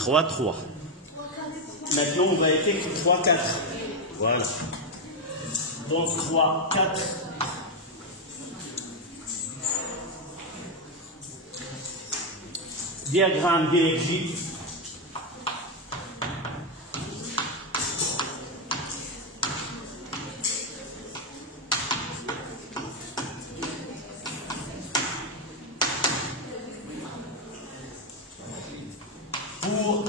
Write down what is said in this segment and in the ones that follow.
3, 3. Maintenant, on va écrire 3, 4. Voilà. Donc, 3, 4. Diagramme d'énergie. Pour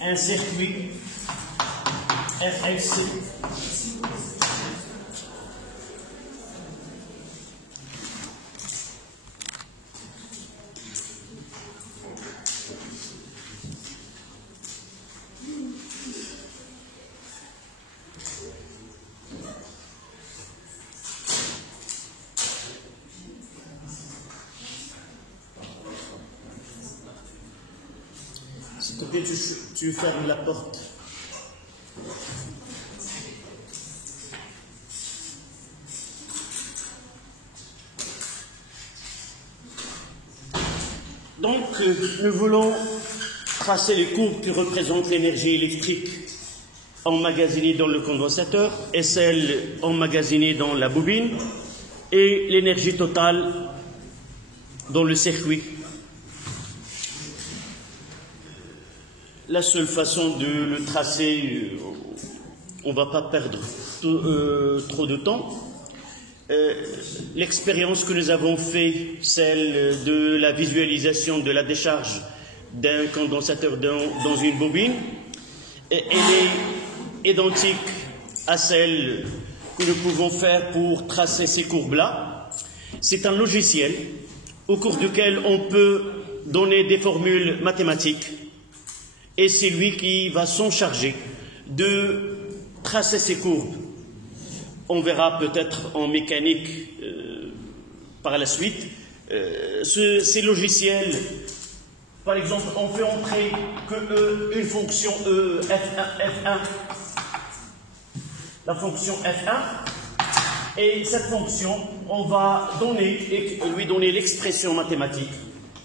un circuit FX s'il te plaît, tu fermes la porte. Donc, nous voulons tracer les courbes qui représentent l'énergie électrique emmagasinée dans le condensateur et celle emmagasinée dans la bobine et l'énergie totale dans le circuit. La seule façon de le tracer, on ne va pas perdre trop de temps. L'expérience que nous avons faite, celle de la visualisation de la décharge d'un condensateur dans une bobine, elle est identique à celle que nous pouvons faire pour tracer ces courbes-là. C'est un logiciel au cours duquel on peut donner des formules mathématiques et c'est lui qui va s'en charger de tracer ces courbes. On verra peut-être en mécanique par la suite. Ces logiciels, par exemple, on peut entrer une fonction F1, la fonction F1, et cette fonction, on va lui donner l'expression mathématique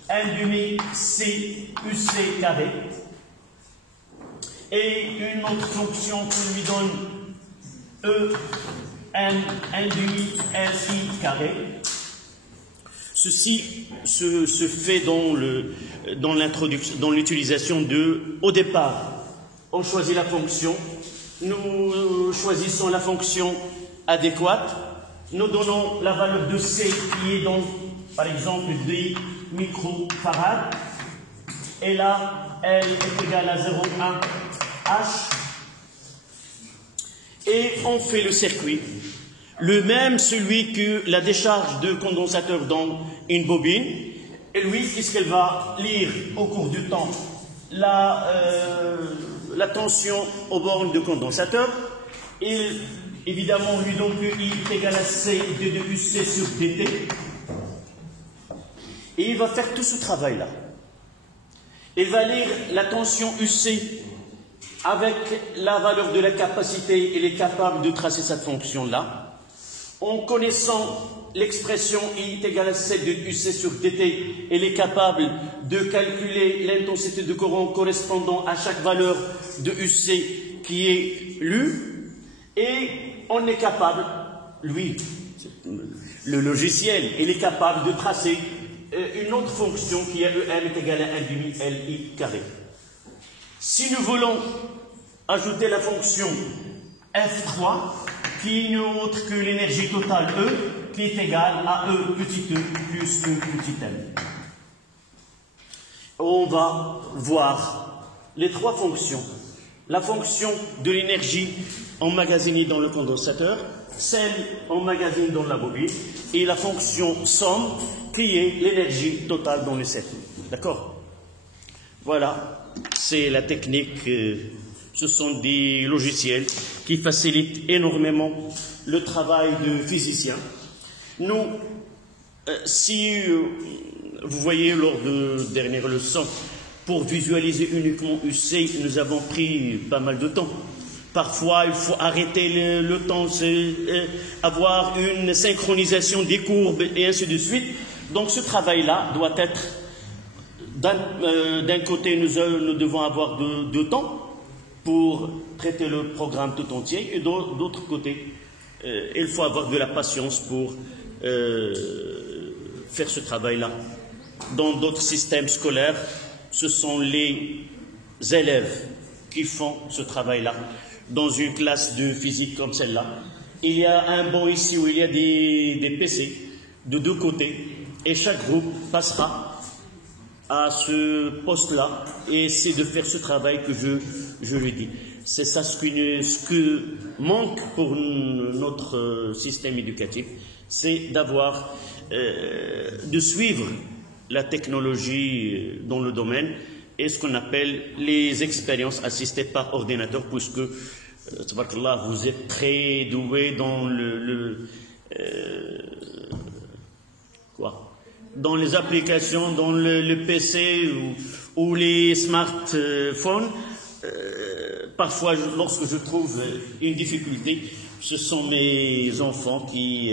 1 demi C UC carré, et une autre fonction qui lui donne E n 1 demi LI carré. Ceci se fait dans l'utilisation de, au départ, on choisit la fonction, nous choisissons la fonction adéquate, nous donnons la valeur de C qui est donc, par exemple, 10 microfarad, et là, elle est égale à 0,1 H, et on fait le circuit. Le même, celui que la décharge de condensateur dans une bobine, et lui, puisqu'elle va lire au cours du temps la tension aux bornes de condensateur, il, évidemment, lui donne que I est égal à C de UC sur dt, et il va faire tout ce travail-là. Il va lire la tension UC avec la valeur de la capacité, il est capable de tracer cette fonction-là. En connaissant l'expression I est égal à C de UC sur dt, il est capable de calculer l'intensité de courant correspondant à chaque valeur de UC qui est lue, et on est capable, lui, le logiciel, il est capable de tracer une autre fonction qui est EM est égal à 1 demi LI carré. Si nous voulons ajouter la fonction F3, qui n'est autre que l'énergie totale E, qui est égale à E petit e plus E petit m. On va voir les trois fonctions. La fonction de l'énergie emmagasinée dans le condensateur, celle emmagasinée dans la bobine, et la fonction somme, qui est l'énergie totale dans le circuit. D'accord? Voilà. C'est la technique, ce sont des logiciels qui facilitent énormément le travail de physicien. Nous, si vous voyez lors de dernière leçon, pour visualiser uniquement UC, nous avons pris pas mal de temps. Parfois, il faut arrêter le temps, avoir une synchronisation des courbes et ainsi de suite. Donc ce travail-là doit être D'un côté, nous devons avoir de temps pour traiter le programme tout entier, et d'autre côté, il faut avoir de la patience pour faire ce travail-là. Dans d'autres systèmes scolaires, ce sont les élèves qui font ce travail-là. Dans une classe de physique comme celle-là, il y a un banc ici où il y a des PC de deux côtés, et chaque groupe passera à ce poste-là et essaie de faire ce travail que je lui dis. C'est ça ce que manque pour notre système éducatif, c'est d'avoir, de suivre la technologie dans le domaine et ce qu'on appelle les expériences assistées par ordinateur, puisque tabarakallah, vous êtes très doué dans dans les applications, dans le PC ou les smartphones. Parfois, lorsque je trouve une difficulté, ce sont mes enfants qui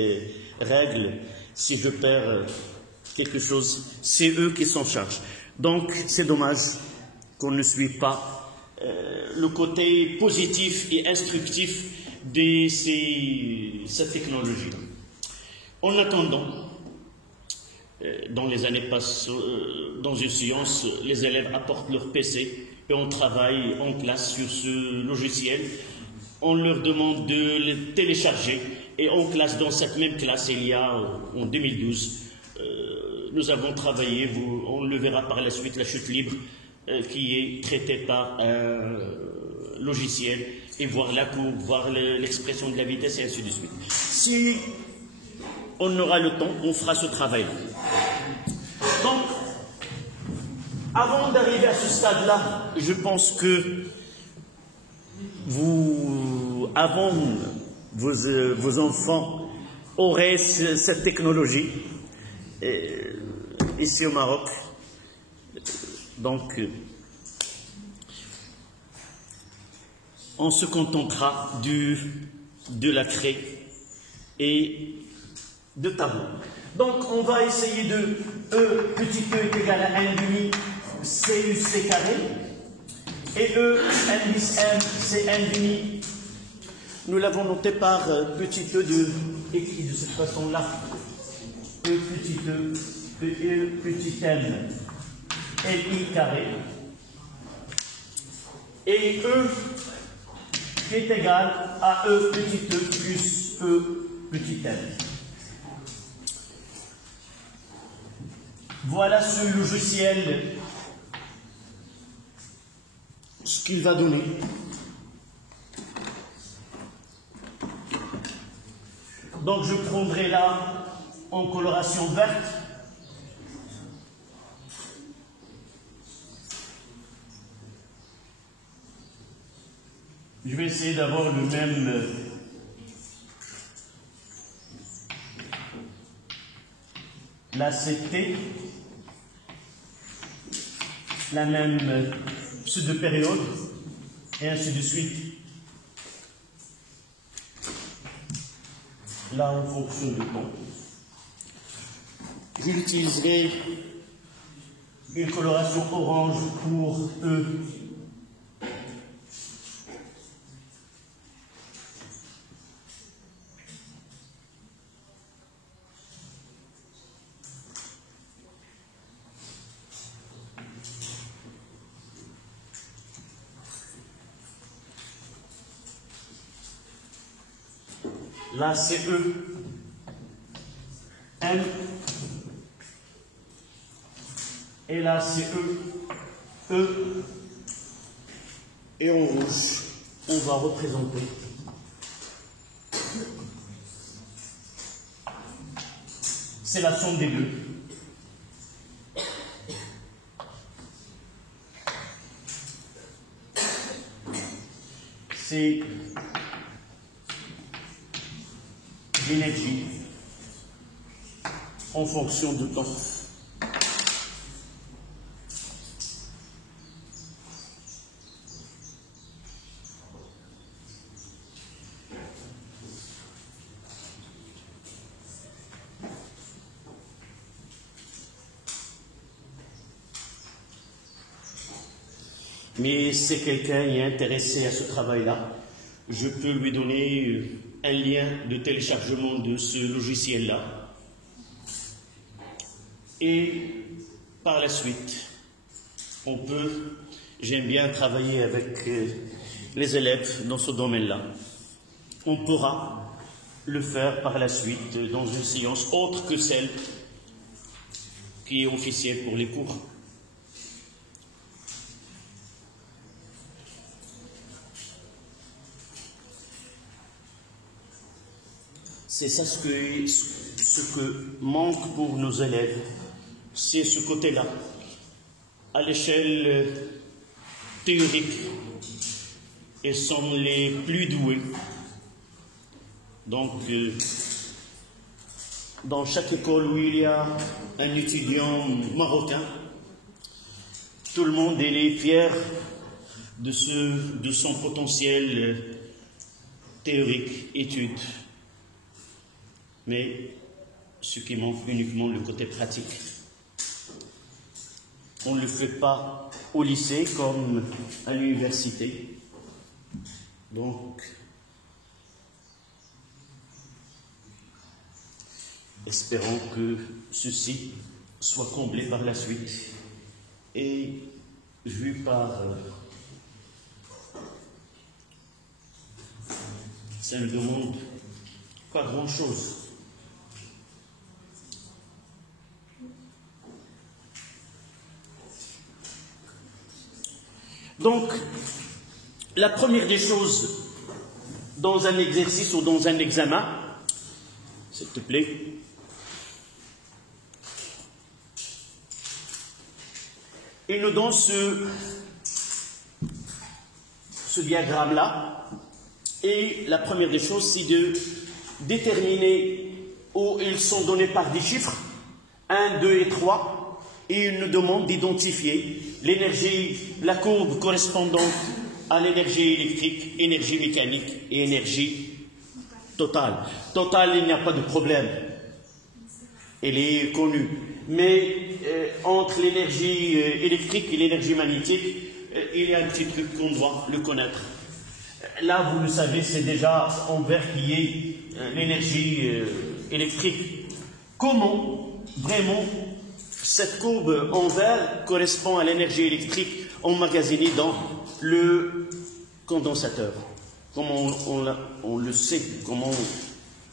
règlent. Si je perds quelque chose, c'est eux qui s'en chargent. Donc, c'est dommage qu'on ne suive pas le côté positif et instructif de cette technologie. En attendant, dans les années passées, dans une séance, les élèves apportent leur PC et on travaille en classe sur ce logiciel. On leur demande de le télécharger et en classe, dans cette même classe, il y a en 2012, nous avons travaillé, on le verra par la suite, la chute libre qui est traitée par un logiciel et voir la courbe, voir l'expression de la vitesse et ainsi de suite. Si on aura le temps, on fera ce travail-là. Donc, avant d'arriver à ce stade-là, je pense que vos enfants auraient cette technologie ici au Maroc. Donc, on se contentera de la craie et de tableau. Donc, on va essayer de E, petit e est égal à 1,5 CUC carré, et E, n bis m, c'est 1,5. Nous l'avons noté par petit e écrit de cette façon-là. E petit m, LI carré, et E qui est égal à E petit e plus E petit m. Voilà ce logiciel, ce qu'il va donner. Donc je prendrai là en coloration verte. Je vais essayer d'avoir le même la CT, la même pseudo-période, et ainsi de suite. Là, en fonction du temps. J'utiliserai une coloration orange pour E. Là, c'est E, M, et là, c'est E, et en rouge, on va représenter c'est la somme des deux. C'est l'énergie en fonction du temps. mais si quelqu'un est intéressé à ce travail-là, je peux lui donner un lien de téléchargement de ce logiciel-là. Et par la suite, j'aime bien travailler avec les élèves dans ce domaine-là. On pourra le faire par la suite dans une séance autre que celle qui est officielle pour les cours. C'est ça ce que manque pour nos élèves, c'est ce côté-là. À l'échelle théorique, ils sont les plus doués. Donc, dans chaque école où il y a un étudiant marocain, tout le monde est fier de son potentiel théorique, étude. Mais ce qui manque uniquement le côté pratique. On ne le fait pas au lycée comme à l'université. Donc, espérons que ceci soit comblé par la suite et vu par... ça ne demande pas grand-chose. Donc, la première des choses dans un exercice ou dans un examen, s'il te plaît, il nous donne ce diagramme-là, et la première des choses, c'est de déterminer où ils sont donnés par des chiffres, 1, 2 et 3, et il nous demande d'identifier l'énergie, la courbe correspondante à l'énergie électrique, énergie mécanique et énergie totale. Totale, il n'y a pas de problème. Elle est connue. Mais entre l'énergie électrique et l'énergie magnétique, il y a un petit truc qu'on doit le connaître. Là, vous le savez, c'est déjà en vert qui est l'énergie électrique. Comment vraiment cette courbe en vert correspond à l'énergie électrique emmagasinée dans le condensateur? Comment on le sait? Comment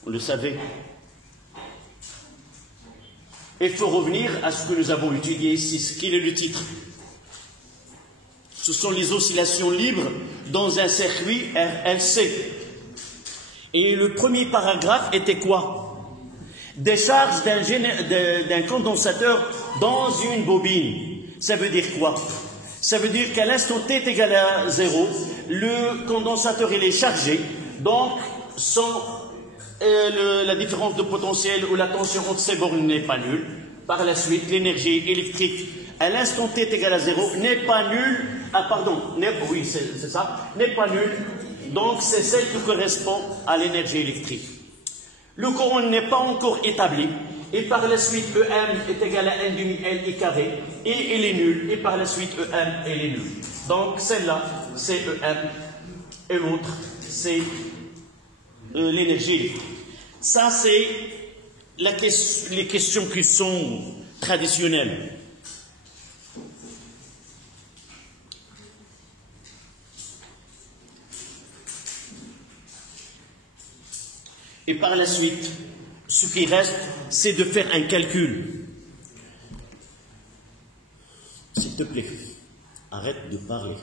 on le savait? Il faut revenir à ce que nous avons étudié ici. Ce qu'il est le titre? Ce sont les oscillations libres dans un circuit RLC. Et le premier paragraphe était quoi? Décharge d'un condensateur dans une bobine. Ça veut dire quoi? Ça veut dire qu'à l'instant t est égal à 0, le condensateur il est chargé, donc la différence de potentiel ou la tension entre ces bornes n'est pas nulle. Par la suite, l'énergie électrique à l'instant t est égal à 0 n'est pas nulle. Ah pardon, oui c'est ça, n'est pas nulle. Donc c'est celle qui correspond à l'énergie électrique. Le courant n'est pas encore établi, et par la suite EM est égal à 1 demi LI carré, et il est nul, et par la suite EM elle est nulle. Donc celle-là, c'est EM, et l'autre, c'est l'énergie électrique. Ça, c'est les questions qui sont traditionnelles. Et par la suite, ce qui reste, c'est de faire un calcul. S'il te plaît, arrête de parler.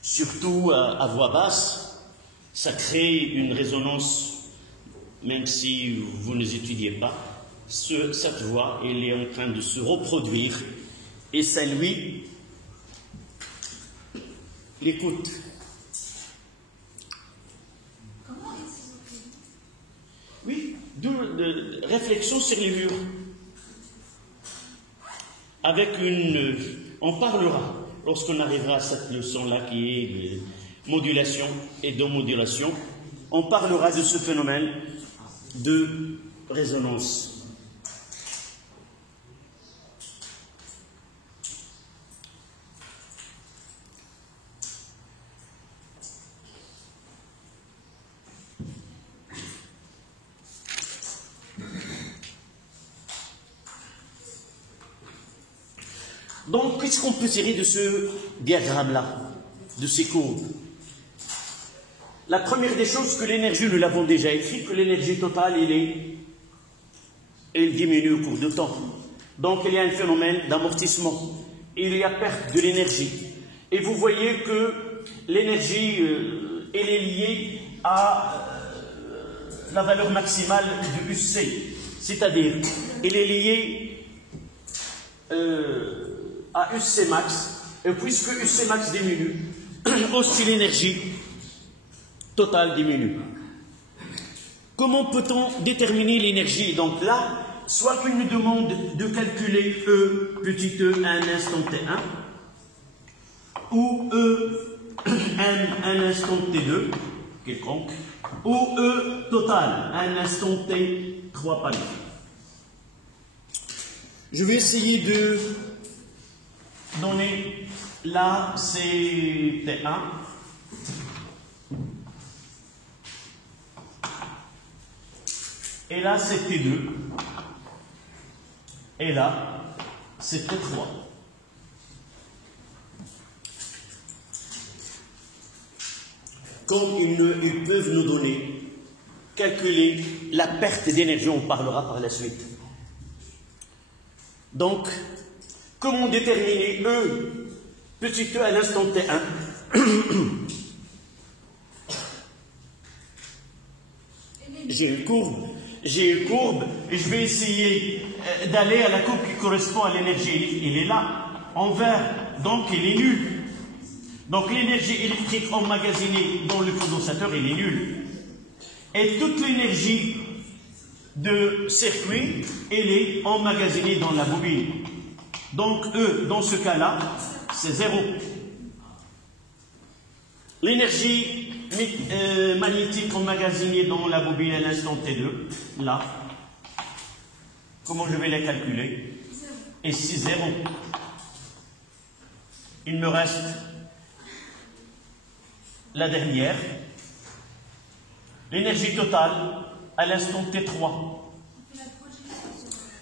Surtout à voix basse, ça crée une résonance, même si vous ne étudiez pas. Cette voix, elle est en train de se reproduire, et ça lui l'écoute. Oui, de réflexion sur les murs. On parlera, lorsqu'on arrivera à cette leçon-là qui est modulation et démodulation, on parlera de ce phénomène de résonance. Donc, qu'est-ce qu'on peut tirer de ce diagramme-là, de ces courbes? La première des choses, que l'énergie, nous l'avons déjà écrit, que l'énergie totale, elle diminue au cours du temps. Donc, il y a un phénomène d'amortissement. Il y a perte de l'énergie. Et vous voyez que l'énergie, elle est liée à la valeur maximale de UC. C'est-à-dire, elle est liée à UC max. Et puisque UC max diminue, aussi l'énergie totale diminue. Comment peut-on déterminer l'énergie? Donc là, soit qu'il nous demande de calculer E, petit e, à un instant t1, ou E, m, à un instant t2, quelconque, ou E total, à un instant t3 palier. Je vais essayer de donner là, c'est t1. Et là, c'est T2. Et là, c'est T3. Comme ils peuvent nous donner, calculer la perte d'énergie, on parlera par la suite. Donc, comment déterminer E, petit e à l'instant T1? J'ai une courbe et je vais essayer d'aller à la courbe qui correspond à l'énergie. Il est là, en vert, donc il est nul. Donc l'énergie électrique emmagasinée dans le condensateur, il est nul. Et toute l'énergie de circuit, elle est emmagasinée dans la bobine. Donc E, dans ce cas-là, c'est 0. L'énergie magnétique emmagasinée dans la bobine à l'instant T2, là, comment je vais la calculer? Et c'est 0. Il me reste la dernière, l'énergie totale à l'instant T3.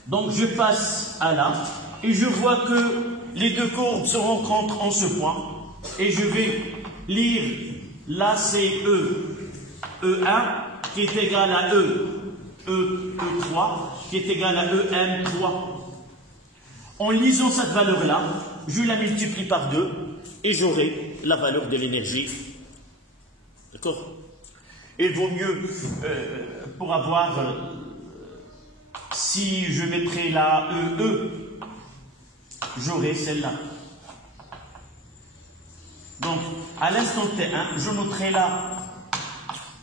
Donc je passe à là, et je vois que les deux courbes se rencontrent en ce point, et je vais lire. Là, c'est E1 qui est égal à E3 qui est égal à EM3. En lisant cette valeur-là, je la multiplie par 2 et j'aurai la valeur de l'énergie. D'accord? Il vaut mieux, pour avoir, si je mettrais la EE, j'aurai celle-là. Donc, à l'instant T1, je noterai là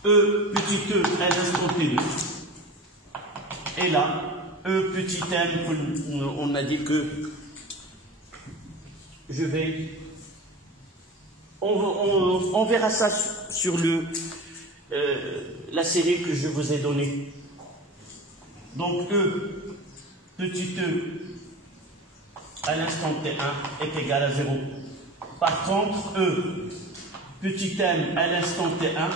E petit e à l'instant T2. Et là, E petit m, on a dit que je vais... On verra ça sur la série que je vous ai donnée. Donc, E petit e à l'instant T1 est égal à 0. Par contre, E, petit m à l'instant T1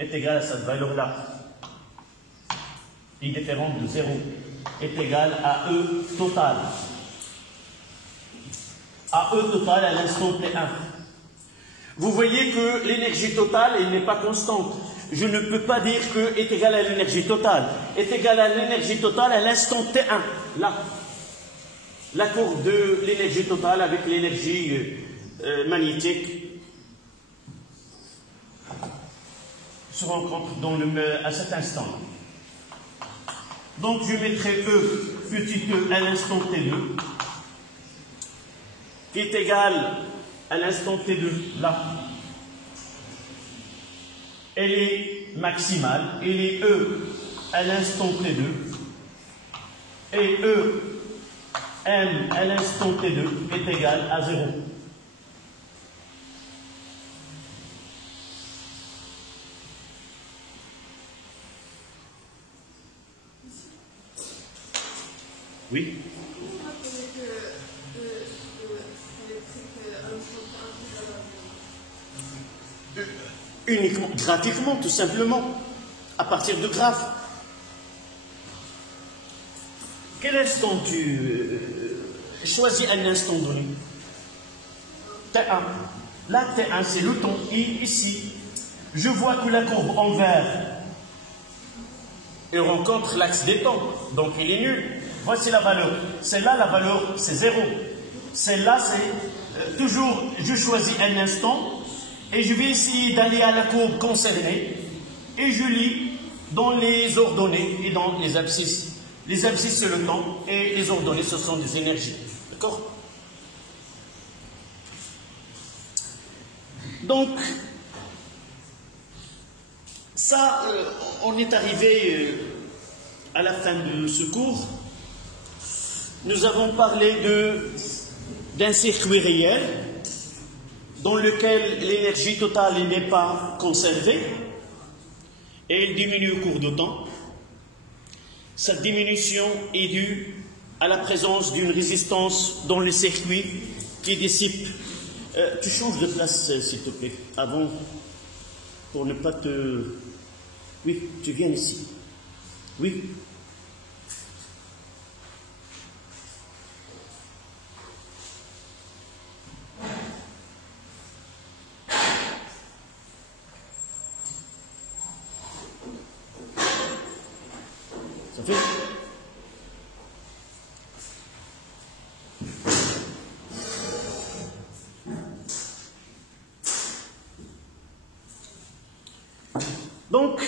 est égal à cette valeur-là. Il est différent de 0, est égal à E total. À E total à l'instant T1. Vous voyez que l'énergie totale, elle n'est pas constante. Je ne peux pas dire que est égal à l'énergie totale. Est égal à l'énergie totale à l'instant T1. Là. La courbe de l'énergie totale avec l'énergie magnétique se rencontre à cet instant. Donc je mettrai E petit e à l'instant T2 qui est égal à l'instant T2 là. Elle est maximale, elle est E à l'instant T2 et E M à l'instant T2 est égal à 0. Oui. Uniquement, graphiquement, tout simplement, à partir de graphes. Quel instant choisis un instant donné. T1. Là, T1, c'est le temps I, ici. Je vois que la courbe en vert, elle rencontre l'axe des temps, donc il est nul. Voici la valeur. Celle-là, la valeur, c'est 0. Celle-là, c'est toujours, je choisis un instant, et je vais essayer d'aller à la courbe concernée, et je lis dans les ordonnées et dans les abscisses. Les abscisses, c'est le temps, et les ordonnées, ce sont des énergies. D'accord? Donc, ça, on est arrivé à la fin de ce cours. Nous avons parlé d'un circuit réel dans lequel l'énergie totale n'est pas conservée et elle diminue au cours du temps. Cette diminution est due à la présence d'une résistance dans le circuit qui dissipe. Tu changes de place, s'il te plaît, avant, pour ne pas te... Oui, tu viens ici. Oui. Ça fait... Donc,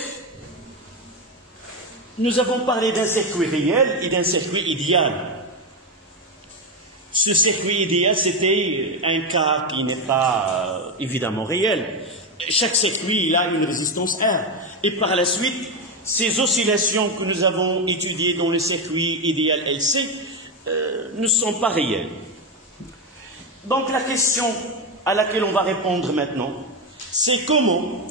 nous avons parlé d'un circuit réel et d'un circuit idéal. Ce circuit idéal, c'était un cas qui n'est pas évidemment réel. Chaque circuit, il a une résistance R. Et par la suite, ces oscillations que nous avons étudiées dans le circuit idéal LC ne sont pas réelles. Donc la question à laquelle on va répondre maintenant, c'est comment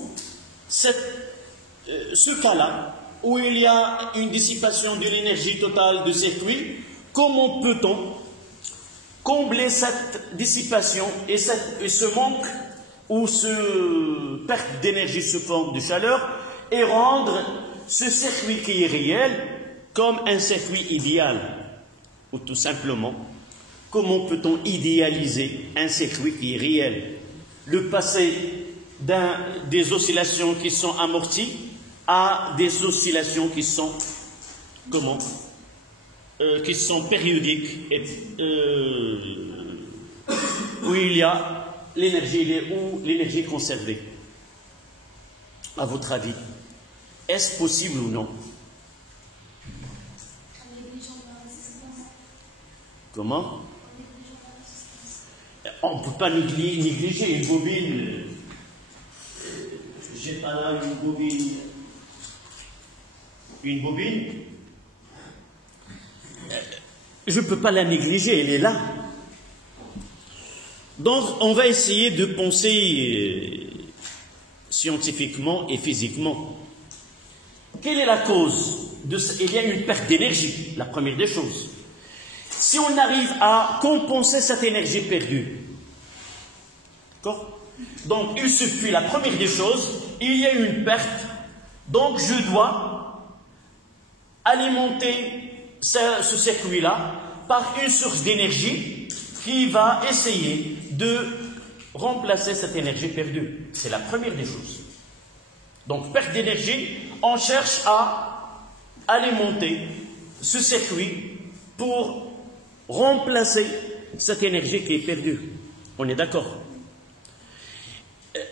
ce cas-là, où il y a une dissipation de l'énergie totale du circuit, comment peut-on combler cette dissipation et ce manque ou ce perte d'énergie sous forme de chaleur et rendre ce circuit qui est réel comme un circuit idéal? Ou tout simplement, comment peut-on idéaliser un circuit qui est réel? Le passer des oscillations qui sont amorties à des oscillations qui sont comment qui sont périodiques et, où il y a l'énergie conservée. À votre avis, est-ce possible ou non? Comment? On ne peut pas négliger une bobine. J'ai pas là une bobine. Une bobine. Je ne peux pas la négliger, elle est là. Donc, on va essayer de penser scientifiquement et physiquement. Quelle est la cause de ça? Il y a une perte d'énergie, la première des choses. Si on arrive à compenser cette énergie perdue, d'accord? Donc, il suffit, la première des choses, il y a une perte, donc je dois alimenter ce circuit-là par une source d'énergie qui va essayer de remplacer cette énergie perdue. C'est la première des choses. Donc, perte d'énergie, on cherche à alimenter ce circuit pour remplacer cette énergie qui est perdue. On est d'accord?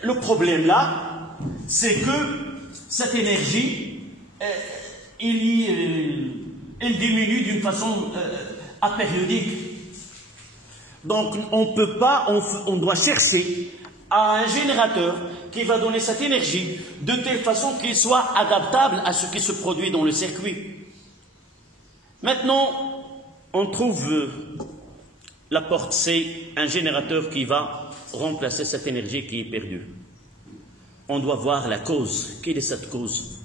Le problème là, c'est que cette énergie, elle diminue d'une façon apériodique. Donc on peut pas, on doit chercher à un générateur qui va donner cette énergie de telle façon qu'il soit adaptable à ce qui se produit dans le circuit. Maintenant, on trouve la porte C, un générateur qui va remplacer cette énergie qui est perdue. On doit voir la cause. Quelle est cette cause?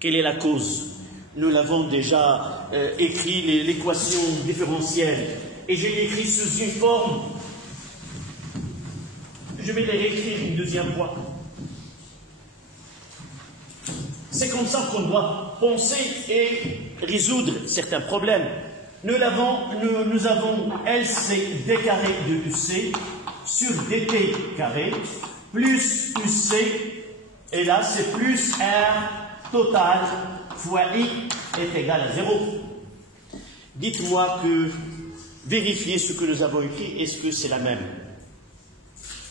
Quelle est la cause? Nous l'avons déjà écrit, l'équation différentielle, et je l'ai écrit sous une forme. Je vais la réécrire une deuxième fois. C'est comme ça qu'on doit penser et résoudre certains problèmes. nous avons LC d carré de UC sur dt carré plus UC, et là c'est plus R total fois I est égal à 0. Dites-moi que, vérifiez ce que nous avons écrit, est-ce que c'est la même?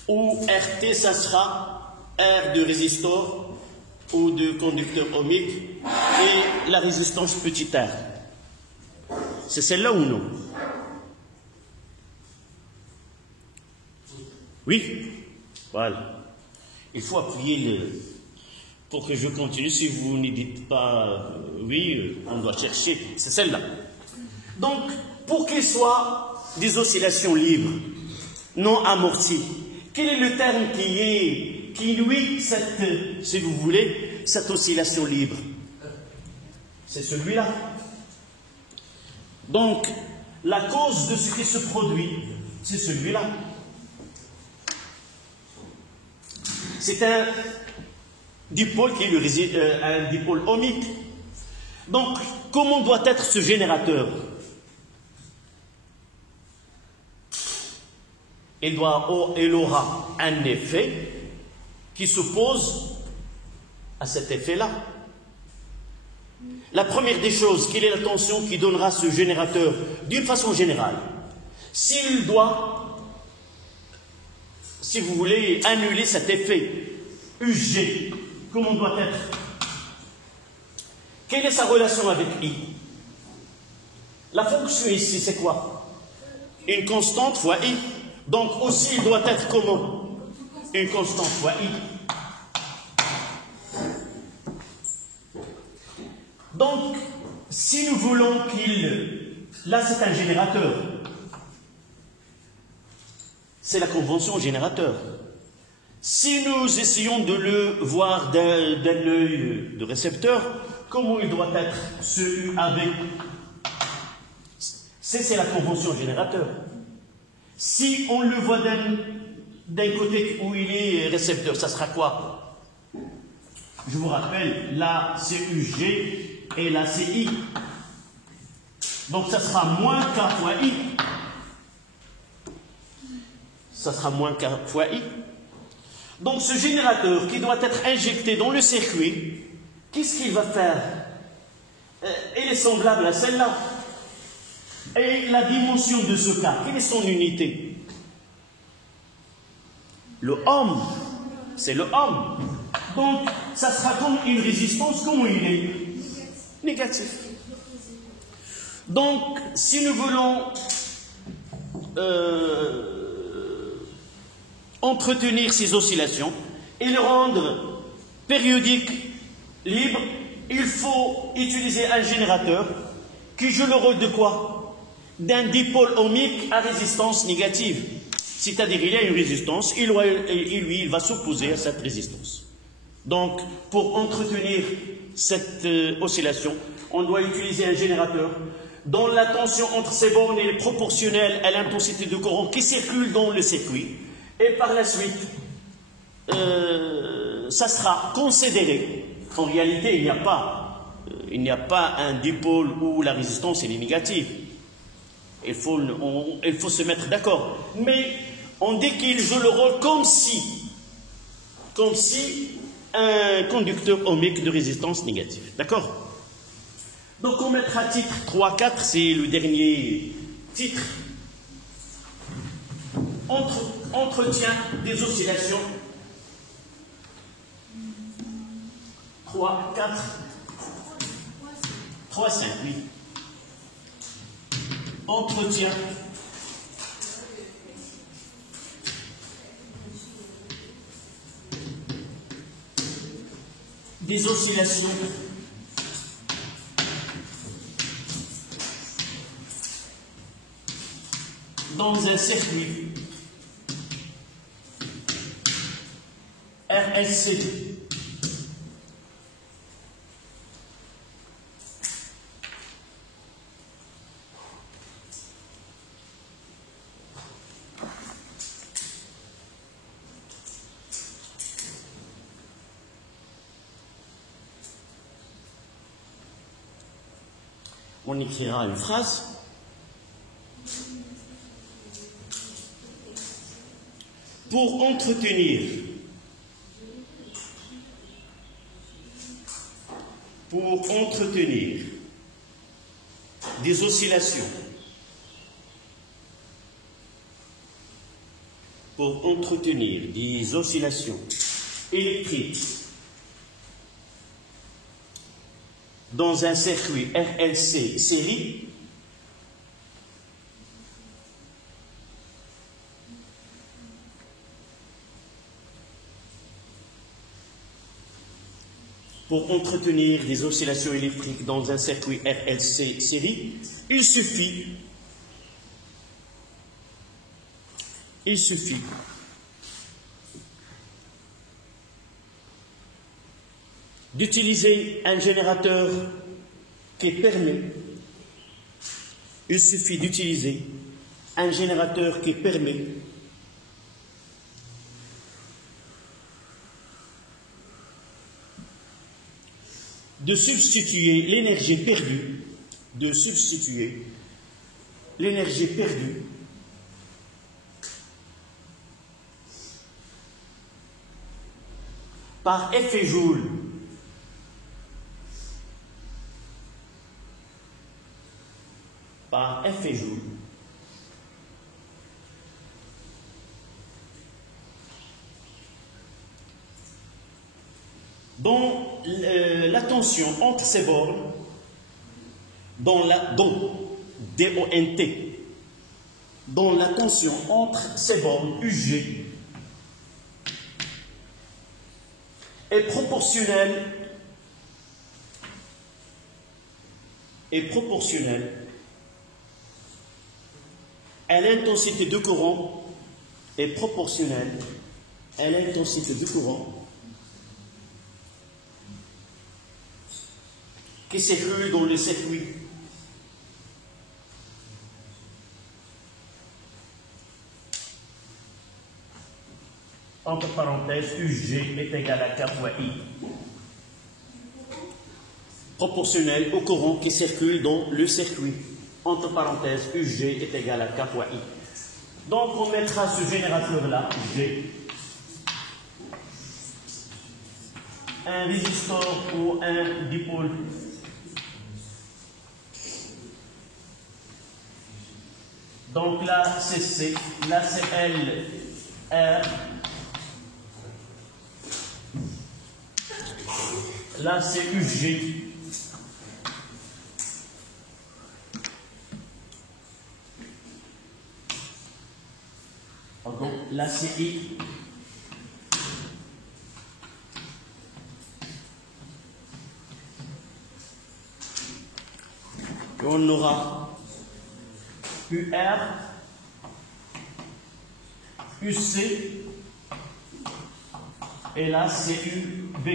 Ou RT, ça sera R de résistor ou de conducteur ohmique et la résistance petit r. C'est celle-là ou non? Oui? Voilà. Il faut appuyer pour que je continue. Si vous ne dites pas oui, on doit chercher. C'est celle-là. Donc, pour qu'il soit des oscillations libres, non amorties, quel est le terme qui nuit cette, si vous voulez, cette oscillation libre? C'est celui-là. Donc, la cause de ce qui se produit, c'est celui-là. C'est un dipôle qui est un dipôle ohmique. Donc, comment doit être ce générateur? Il aura un effet qui s'oppose à cet effet-là. La première des choses, quelle est la tension qui donnera ce générateur d'une façon générale? S'il doit, si vous voulez, annuler cet effet UG, comment doit être? Quelle est sa relation avec I? La fonction ici, c'est quoi? Une constante fois I. Donc aussi, il doit être comment? Une constante fois I. Donc, si nous voulons qu'il... Là, c'est un générateur. C'est la convention générateur. Si nous essayons de le voir d'un œil de récepteur, comment il doit être ce UAB? C'est la convention générateur. Si on le voit d'un côté où il est récepteur, ça sera quoi? Je vous rappelle, là c'est UG et là c'est I. Donc ça sera moins K fois I. Ça sera moins K fois I. Donc ce générateur qui doit être injecté dans le circuit, qu'est-ce qu'il va faire? Il est semblable à celle-là. Et la dimension de ce cas, quelle est son unité? Le ohm, c'est le ohm. Donc, ça sera comme une résistance, comment il est? Négatif. Donc, si nous voulons entretenir ces oscillations et les rendre périodiques, libres, il faut utiliser un générateur qui joue le rôle de quoi? D'un dipôle ohmique à résistance négative. C'est-à-dire, il y a une résistance, et lui, il va s'opposer à cette résistance. Donc, pour entretenir cette oscillation, on doit utiliser un générateur dont la tension entre ces bornes est proportionnelle à l'intensité de courant qui circule dans le circuit. Et par la suite, ça sera considéré. En réalité, il n'y a pas un dipôle où la résistance est négative. Il faut se mettre d'accord. Mais on dit qu'il joue le rôle comme si un conducteur ohmique de résistance négative. D'accord? Donc on mettra titre 3-4, c'est le dernier titre. Entretien des oscillations. 3, 4, 3, 5, oui. Entretien des oscillations dans un circuit RSC. On écrira une phrase pour entretenir des oscillations, électriques dans un circuit RLC série, il suffit d'utiliser un générateur qui permet de substituer l'énergie perdue par effet Joule dont la tension entre ces bornes, dont la tension entre ces bornes UG est proportionnelle à l'intensité de courant qui circule dans le circuit. Entre parenthèses, UG est égal à K fois I. Proportionnel au courant qui circule dans le circuit. Entre parenthèses, UG est égal à K fois I. Donc on mettra ce générateur-là, G, un résistor ou un dipôle donc là c'est C, là c'est L, R, là c'est UG, pardon, là c'est I, et on aura UR, UC, et là c'est UB.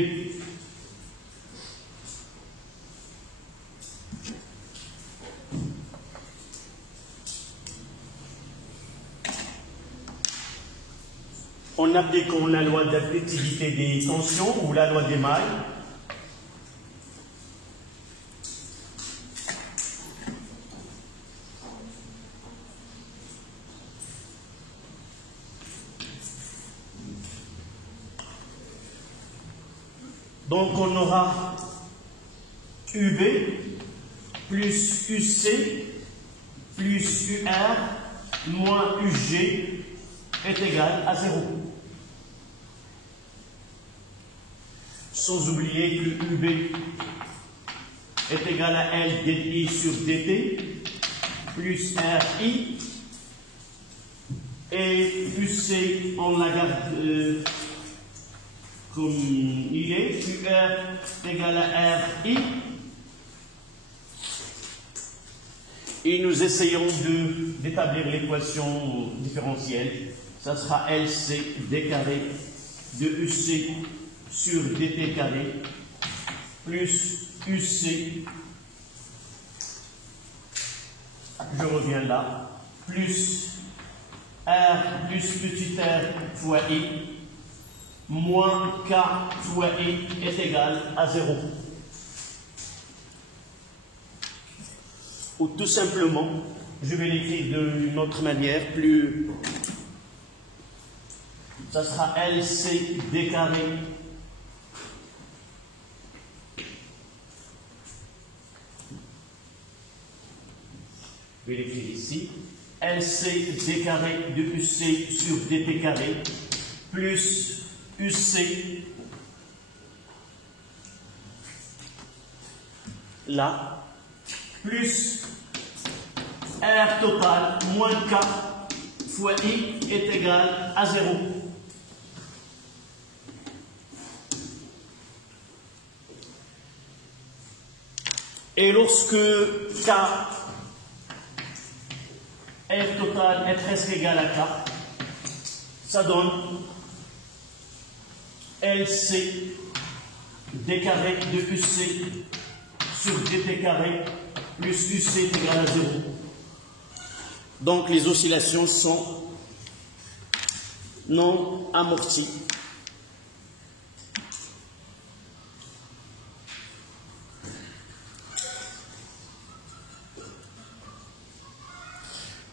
En appliquant la loi d'additivité des tensions ou la loi des mailles, donc on aura UB plus UC plus UR moins UG est égal à 0. Sans oublier que UB est égal à L dI sur dt plus RI et UC on la garde comme il est, UR est égal à RI. Et nous essayons d'établir l'équation différentielle. Ça sera LC d carré de UC sur dt carré plus UC, je reviens là, plus R plus petit r fois I moins K fois I est égal à 0. Ou tout simplement, je vais l'écrire d'une autre manière, plus ça sera LCD carré je vais l'écrire ici, LCD carré de UC sur DT carré plus UC là plus R total moins K fois I est égal à 0. Et lorsque K R total est presque égal à K, ça donne LC D carré de UC sur DT carré plus UC est égal à 0. Donc les oscillations sont non amorties.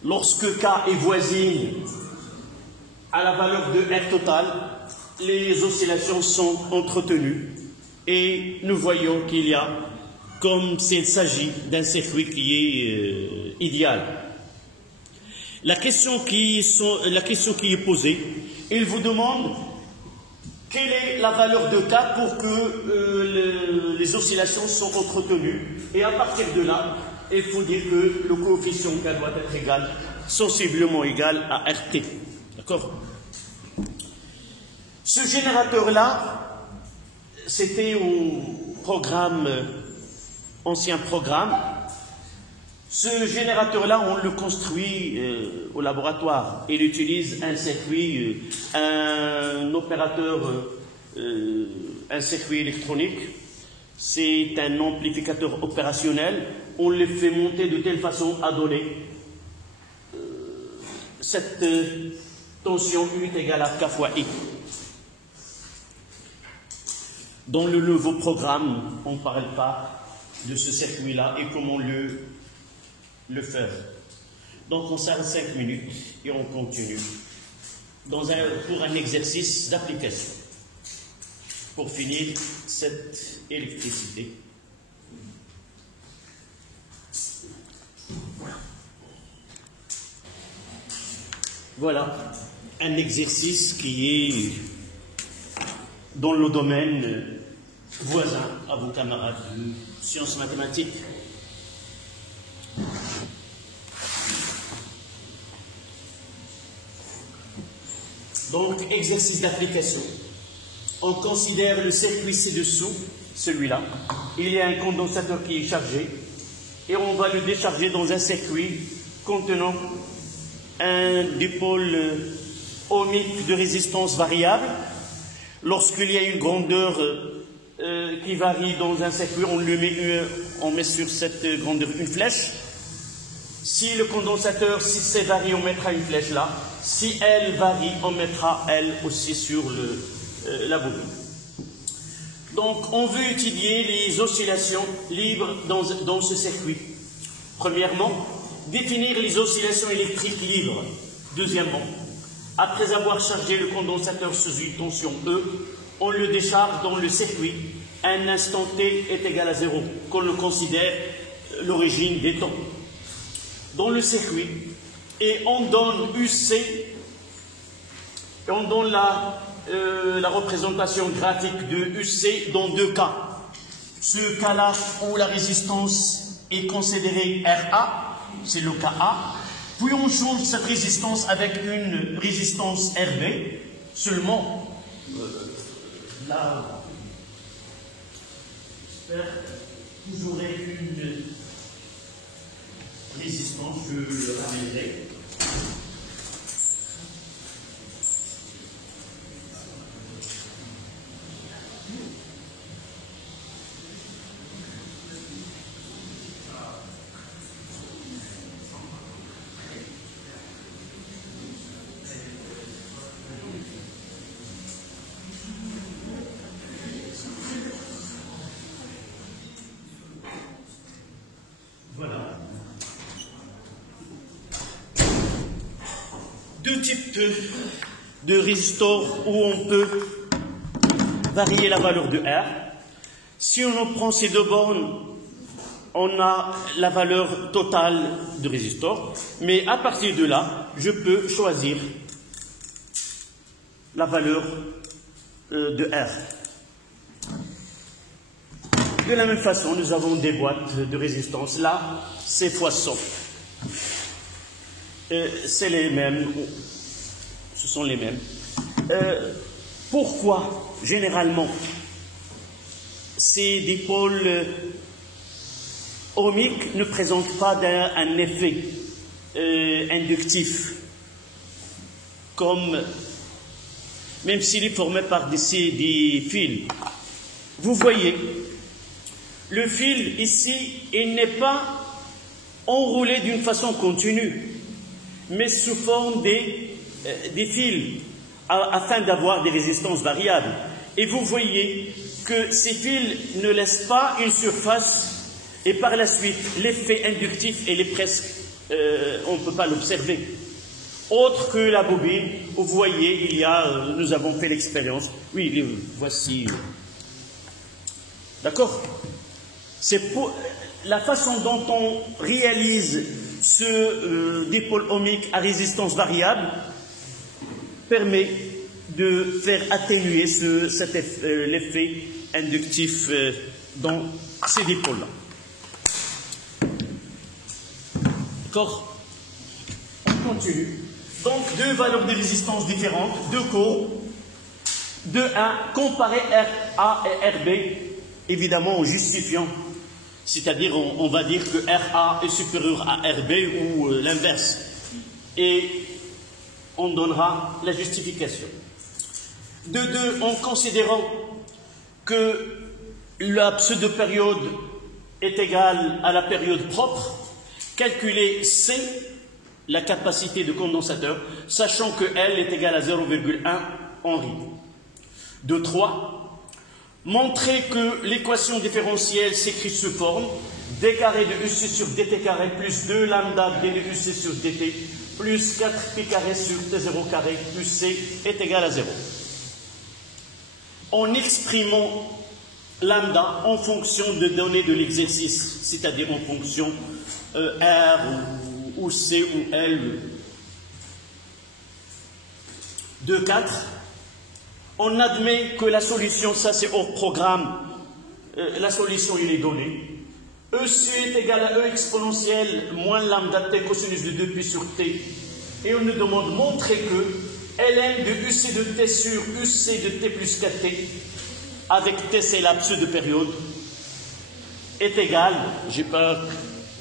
Lorsque K est voisine à la valeur de R total, les oscillations sont entretenues et nous voyons qu'il y a, comme s'il s'agit d'un circuit qui est idéal. La question qui est posée, il vous demande quelle est la valeur de K pour que les oscillations soient entretenues. Et à partir de là, il faut dire que le coefficient K doit être égal, sensiblement égal à RT. D'accord? Ce générateur-là, c'était au programme, ancien programme. Ce générateur-là, on le construit au laboratoire. Il utilise un circuit, un opérateur, un circuit électronique. C'est un amplificateur opérationnel. On le fait monter de telle façon à donner cette tension U est égale à K fois I. Dans le nouveau programme, on ne parle pas de ce circuit-là et comment le faire. Donc on s'arrête 5 minutes et on continue pour un exercice d'application pour finir cette électricité. Voilà un exercice qui est dans le domaine voisin à vos camarades de sciences mathématiques. Donc, exercice d'application. On considère le circuit ci-dessous, celui-là. Il y a un condensateur qui est chargé et on va le décharger dans un circuit contenant un dipôle ohmique de résistance variable. Lorsqu'il y a une grandeur qui varie dans un circuit, on met sur cette grandeur une flèche. Si le condensateur, si c'est varie, on mettra une flèche là. Si elle varie, on mettra elle aussi sur la bobine. Donc, on veut étudier les oscillations libres dans ce circuit. Premièrement, définir les oscillations électriques libres. Deuxièmement, après avoir chargé le condensateur sous une tension E, on le décharge dans le circuit. Un instant T est égal à 0, qu'on le considère l'origine des temps. Dans le circuit, et on donne UC, et on donne la représentation graphique de UC dans deux cas. Ce cas-là où la résistance est considérée RA, c'est le cas A, puis on change cette résistance avec une résistance RB, seulement là, j'espère que vous aurez une résistance, je le ramènerai. Deux types de résistor où on peut varier la valeur de R. Si on prend ces deux bornes, on a la valeur totale de résistor, mais à partir de là, je peux choisir la valeur de R. De la même façon, nous avons des boîtes de résistance. Là, c'est fois 100. C'est les mêmes. Ce sont les mêmes. Pourquoi, généralement, ces dipôles ohmiques ne présentent pas un effet inductif, comme, même s'il est formé par des fils. Vous voyez, le fil ici, il n'est pas enroulé d'une façon continue, mais sous forme des fils, afin d'avoir des résistances variables. Et vous voyez que ces fils ne laissent pas une surface, et par la suite, l'effet inductif, il est presque, on ne peut pas l'observer. Autre que la bobine, vous voyez, nous avons fait l'expérience. Oui, voici. D'accord? C'est pour la façon dont on réalise ce dipôle ohmique à résistance variable permet de faire atténuer l'effet inductif dans ces dipôles-là. D'accord? On continue. Donc, deux valeurs de résistance différentes, deux courbes, de 1, comparer RA et RB, évidemment en justifiant. C'est-à-dire, on va dire que RA est supérieur à RB ou l'inverse. Et on donnera la justification. De 2, en considérant que la pseudo-période est égale à la période propre, calculer C, la capacité de condensateur, sachant que L est égale à 0,1 Henri. De 3, montrer que l'équation différentielle s'écrit sous forme d carré de UC sur dt carré plus 2 lambda d de UC sur dt plus 4 pi carré sur T0 carré plus C est égal à 0. En exprimant lambda en fonction de données de l'exercice, c'est-à-dire en fonction R ou C ou L. 2,4. On admet que la solution, ça c'est hors programme, la solution il est donnée. EC est égal à E exponentielle moins lambda t cosinus de 2 pi sur t. Et on nous demande de montrer que ln de UC de t sur UC de t plus 4t, avec t c'est la pseudo-période, est égal, j'ai pas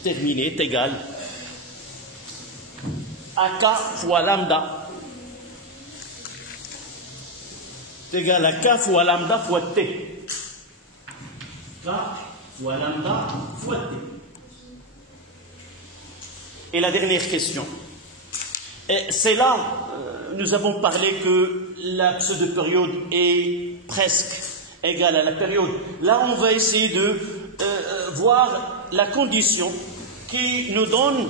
terminé, est égal à k fois lambda, est égal à k fois lambda fois t. K fois lambda fois t. Et la dernière question. C'est là, nous avons parlé que la pseudo-période est presque égale à la période. Là, on va essayer de voir la condition qui nous donne,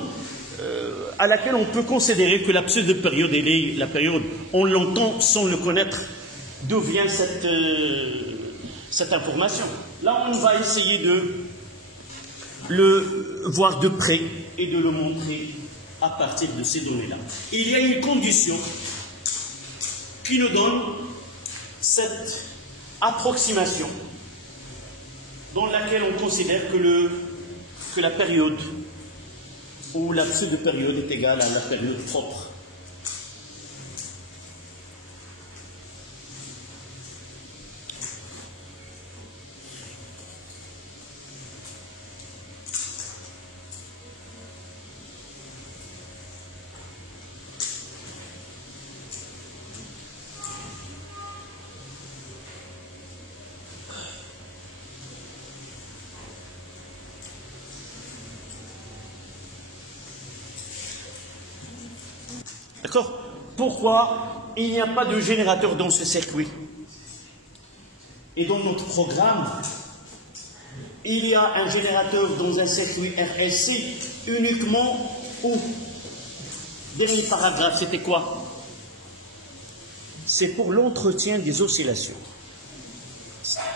à laquelle on peut considérer que la pseudo-période est la période. On l'entend sans le connaître. D'où vient cette information? Là, on va essayer de le voir de près et de le montrer à partir de ces données-là. Il y a une condition qui nous donne cette approximation dans laquelle on considère que la période ou la pseudo-période est égale à la période propre. D'accord? Pourquoi il n'y a pas de générateur dans ce circuit? Et dans notre programme, il y a un générateur dans un circuit RLC uniquement où? Dernier paragraphe, c'était quoi? c'est pour l'entretien des oscillations.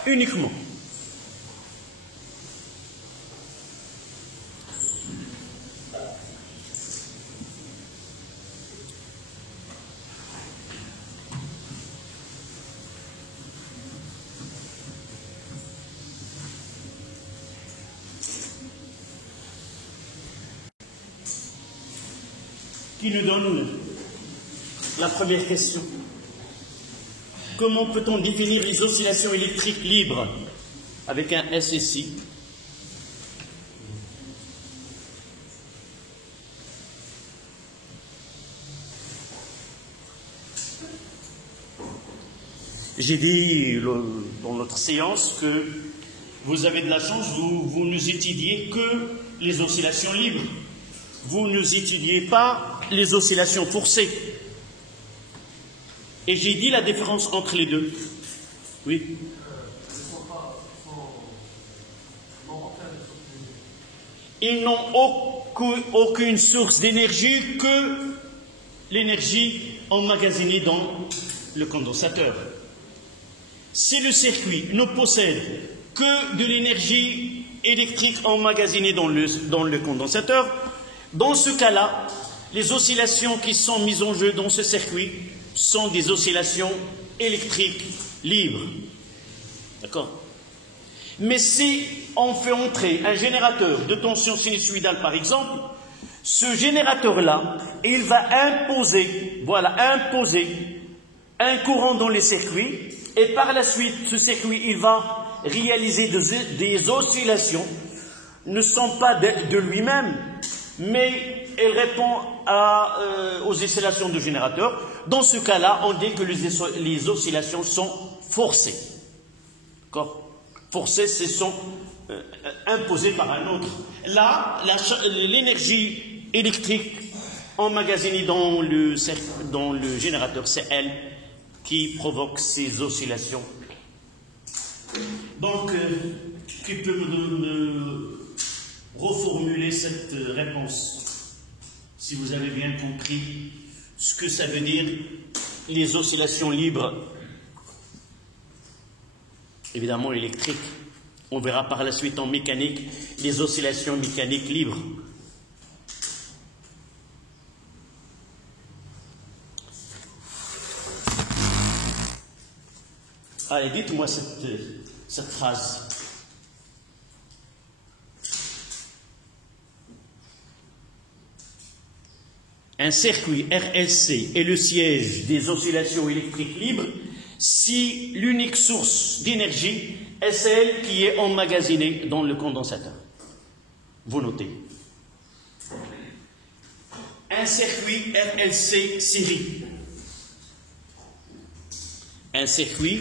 Uniquement. Qui nous donne la première question. Comment peut-on définir les oscillations électriques libres avec un SSI? J'ai dit dans notre séance que vous avez de la chance, vous nous étudiez que les oscillations libres. Vous n'étudiez pas les oscillations forcées. Et j'ai dit la différence entre les deux. Oui. Ils n'ont aucune source d'énergie que l'énergie emmagasinée dans le condensateur. Si le circuit ne possède que de l'énergie électrique emmagasinée dans le condensateur, dans ce cas-là, les oscillations qui sont mises en jeu dans ce circuit sont des oscillations électriques libres. D'accord? Mais si on fait entrer un générateur de tension sinusoïdale, par exemple, ce générateur-là, il va imposer un courant dans les circuits, et par la suite, ce circuit, il va réaliser des oscillations, ne sont pas de lui-même, mais elle répond aux oscillations du générateur. Dans ce cas-là, on dit que les oscillations sont forcées. D'accord? Forcées, ce sont imposées par un autre. Là, l'énergie électrique emmagasinée dans le générateur, c'est elle qui provoque ces oscillations. Donc, qui peut me reformuler cette réponse, si vous avez bien compris ce que ça veut dire, les oscillations libres, évidemment électriques. On verra par la suite en mécanique les oscillations mécaniques libres. Allez, dites-moi cette phrase. Un circuit RLC est le siège des oscillations électriques libres si l'unique source d'énergie est celle qui est emmagasinée dans le condensateur. Vous notez. Un circuit RLC série. Un circuit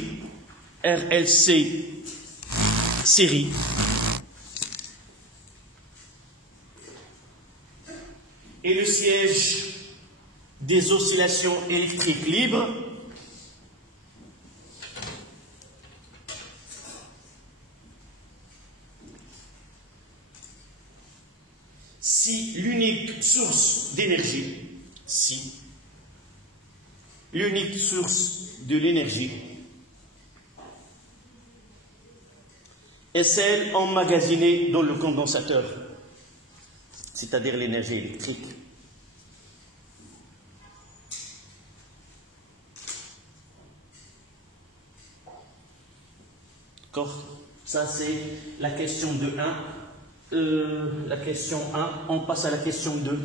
RLC série est le siège des oscillations électriques libres si l'unique source d'énergie, l'unique source de l'énergie est celle emmagasinée dans le condensateur, c'est-à-dire l'énergie électrique. D'accord? Ça, c'est la question de 1. La question 1, on passe à la question 2.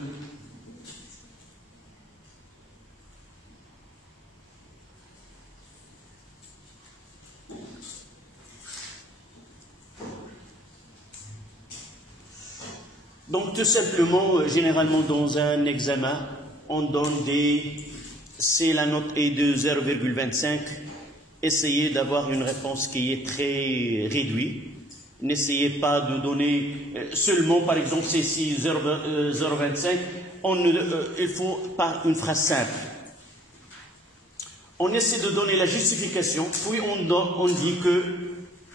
Donc, tout simplement, généralement, dans un examen, on donne si la note est de 0,25, essayez d'avoir une réponse qui est très réduite. N'essayez pas de donner seulement, par exemple, c'est 0,25, il faut par une phrase simple. On essaie de donner la justification, puis on dit que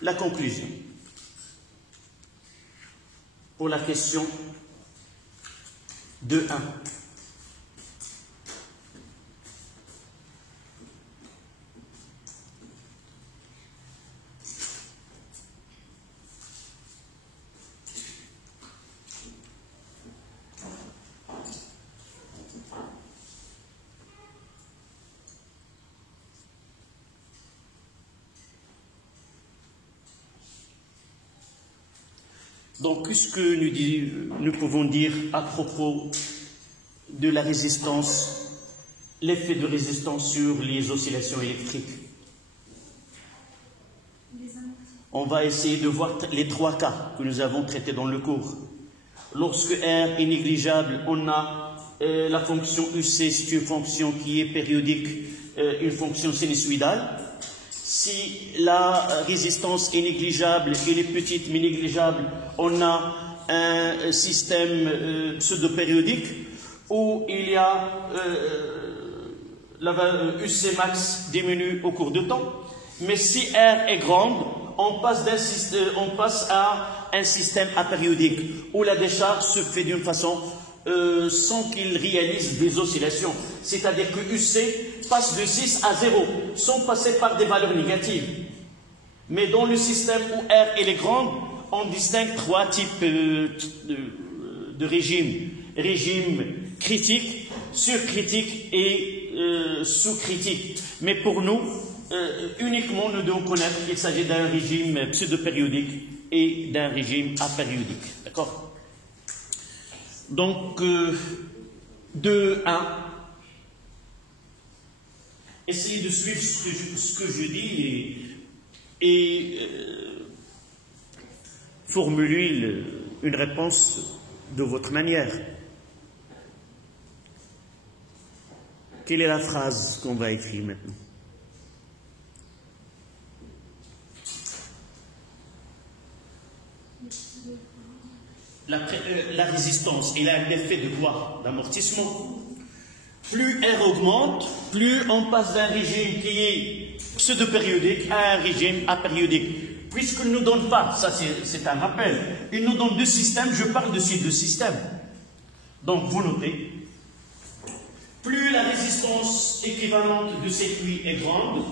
la conclusion. Pour la question de 1. Donc, qu'est-ce que nous pouvons dire à propos de la résistance, l'effet de résistance sur les oscillations électriques? On va essayer de voir les 3 cas que nous avons traités dans le cours. Lorsque R est négligeable, on a la fonction UC, c'est une fonction qui est périodique, une fonction sinusoïdale. Si la résistance est négligeable, elle est petite mais négligeable, on a un système pseudo-périodique où il y a la UC max diminue au cours du temps. Mais si R est grande, on passe à un système apériodique où la décharge se fait d'une façon sans qu'il réalise des oscillations. C'est-à-dire que UC passe de 6 à 0 sans passer par des valeurs négatives. Mais dans le système où R est grande, on distingue 3 types de régimes. Régime critique, surcritique et sous-critique. Mais pour nous, uniquement nous devons connaître qu'il s'agit d'un régime pseudo-périodique et d'un régime apériodique. D'accord? Donc, 2, 1. Essayez de suivre ce que je dis et formuler une réponse de votre manière. Quelle est la phrase qu'on va écrire maintenant? La résistance, elle a un effet de quoi? D'amortissement. Plus R augmente, plus on passe d'un régime qui est pseudo-périodique à un régime apériodique. Puisqu'il ne nous donne pas, ça c'est un rappel, il nous donne 2 systèmes, je parle de ces 2 systèmes. Donc vous notez, plus la résistance équivalente de circuit est grande,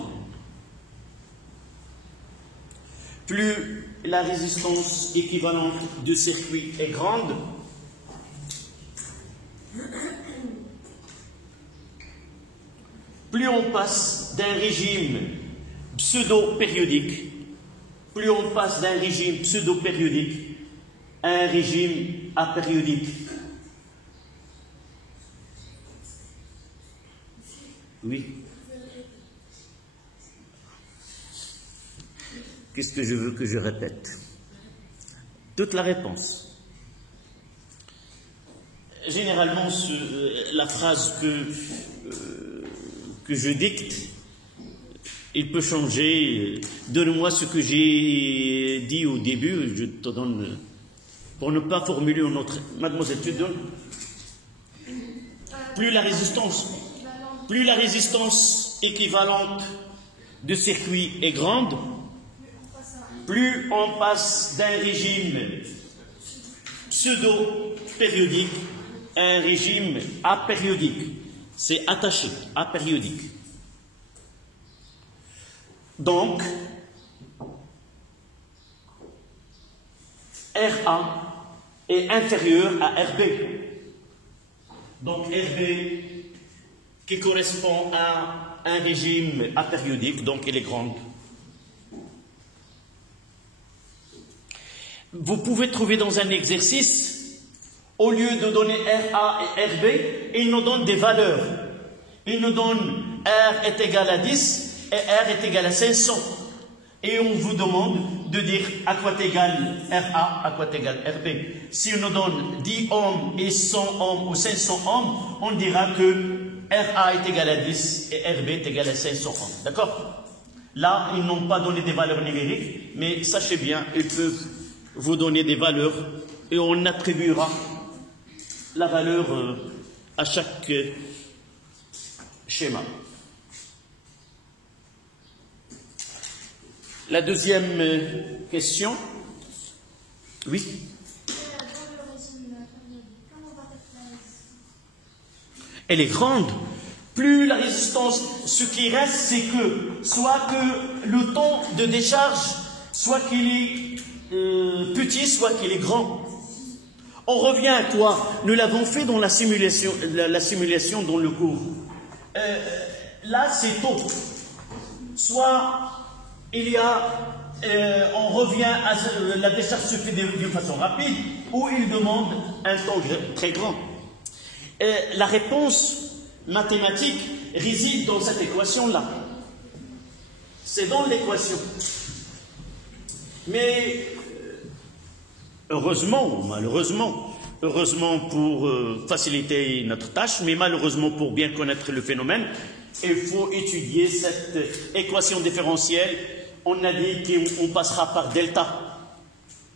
plus la résistance équivalente de circuit est grande, plus on passe d'un régime pseudo-périodique, à un régime apériodique. Oui. Qu'est-ce que je veux que je répète? Toute la réponse. Généralement, la phrase que je dicte, il peut changer. Donne-moi ce que j'ai dit au début, je te donne, pour ne pas formuler une autre. Mademoiselle, tu donnes. Plus la résistance équivalente de circuit est grande, plus on passe d'un régime pseudo-périodique à un régime apériodique. C'est attaché, apériodique. Donc, RA est inférieur à RB. Donc, RB qui correspond à un régime apériodique, donc elle est grande. Vous pouvez trouver dans un exercice, au lieu de donner RA et RB, il nous donne des valeurs. Il nous donne R est égal à 10 et R est égal à 500. Et on vous demande de dire à quoi est égal RA, à quoi est égal RB. Si on nous donne 10 ohms et 100 ohms ou 500 ohms, on dira que RA est égal à 10 et RB est égal à 500 ohms. D'accord? Là, ils n'ont pas donné des valeurs numériques, mais sachez bien, ils peuvent vous donner des valeurs et on attribuera la valeur à chaque schéma. La deuxième question. Oui. Elle est grande. Plus la résistance, ce qui reste, c'est que soit que le temps de décharge, soit qu'il est petit, soit qu'il est grand. On revient à quoi? Nous l'avons fait dans la simulation dans le cours. Là, c'est tôt. Soit il y a on revient à la décharge se fait d'une façon rapide ou il demande un temps très grand. La réponse mathématique réside dans cette équation-là. C'est dans l'équation. Mais heureusement ou malheureusement, heureusement pour faciliter notre tâche, mais malheureusement pour bien connaître le phénomène, il faut étudier cette équation différentielle. On a dit qu'on passera par delta.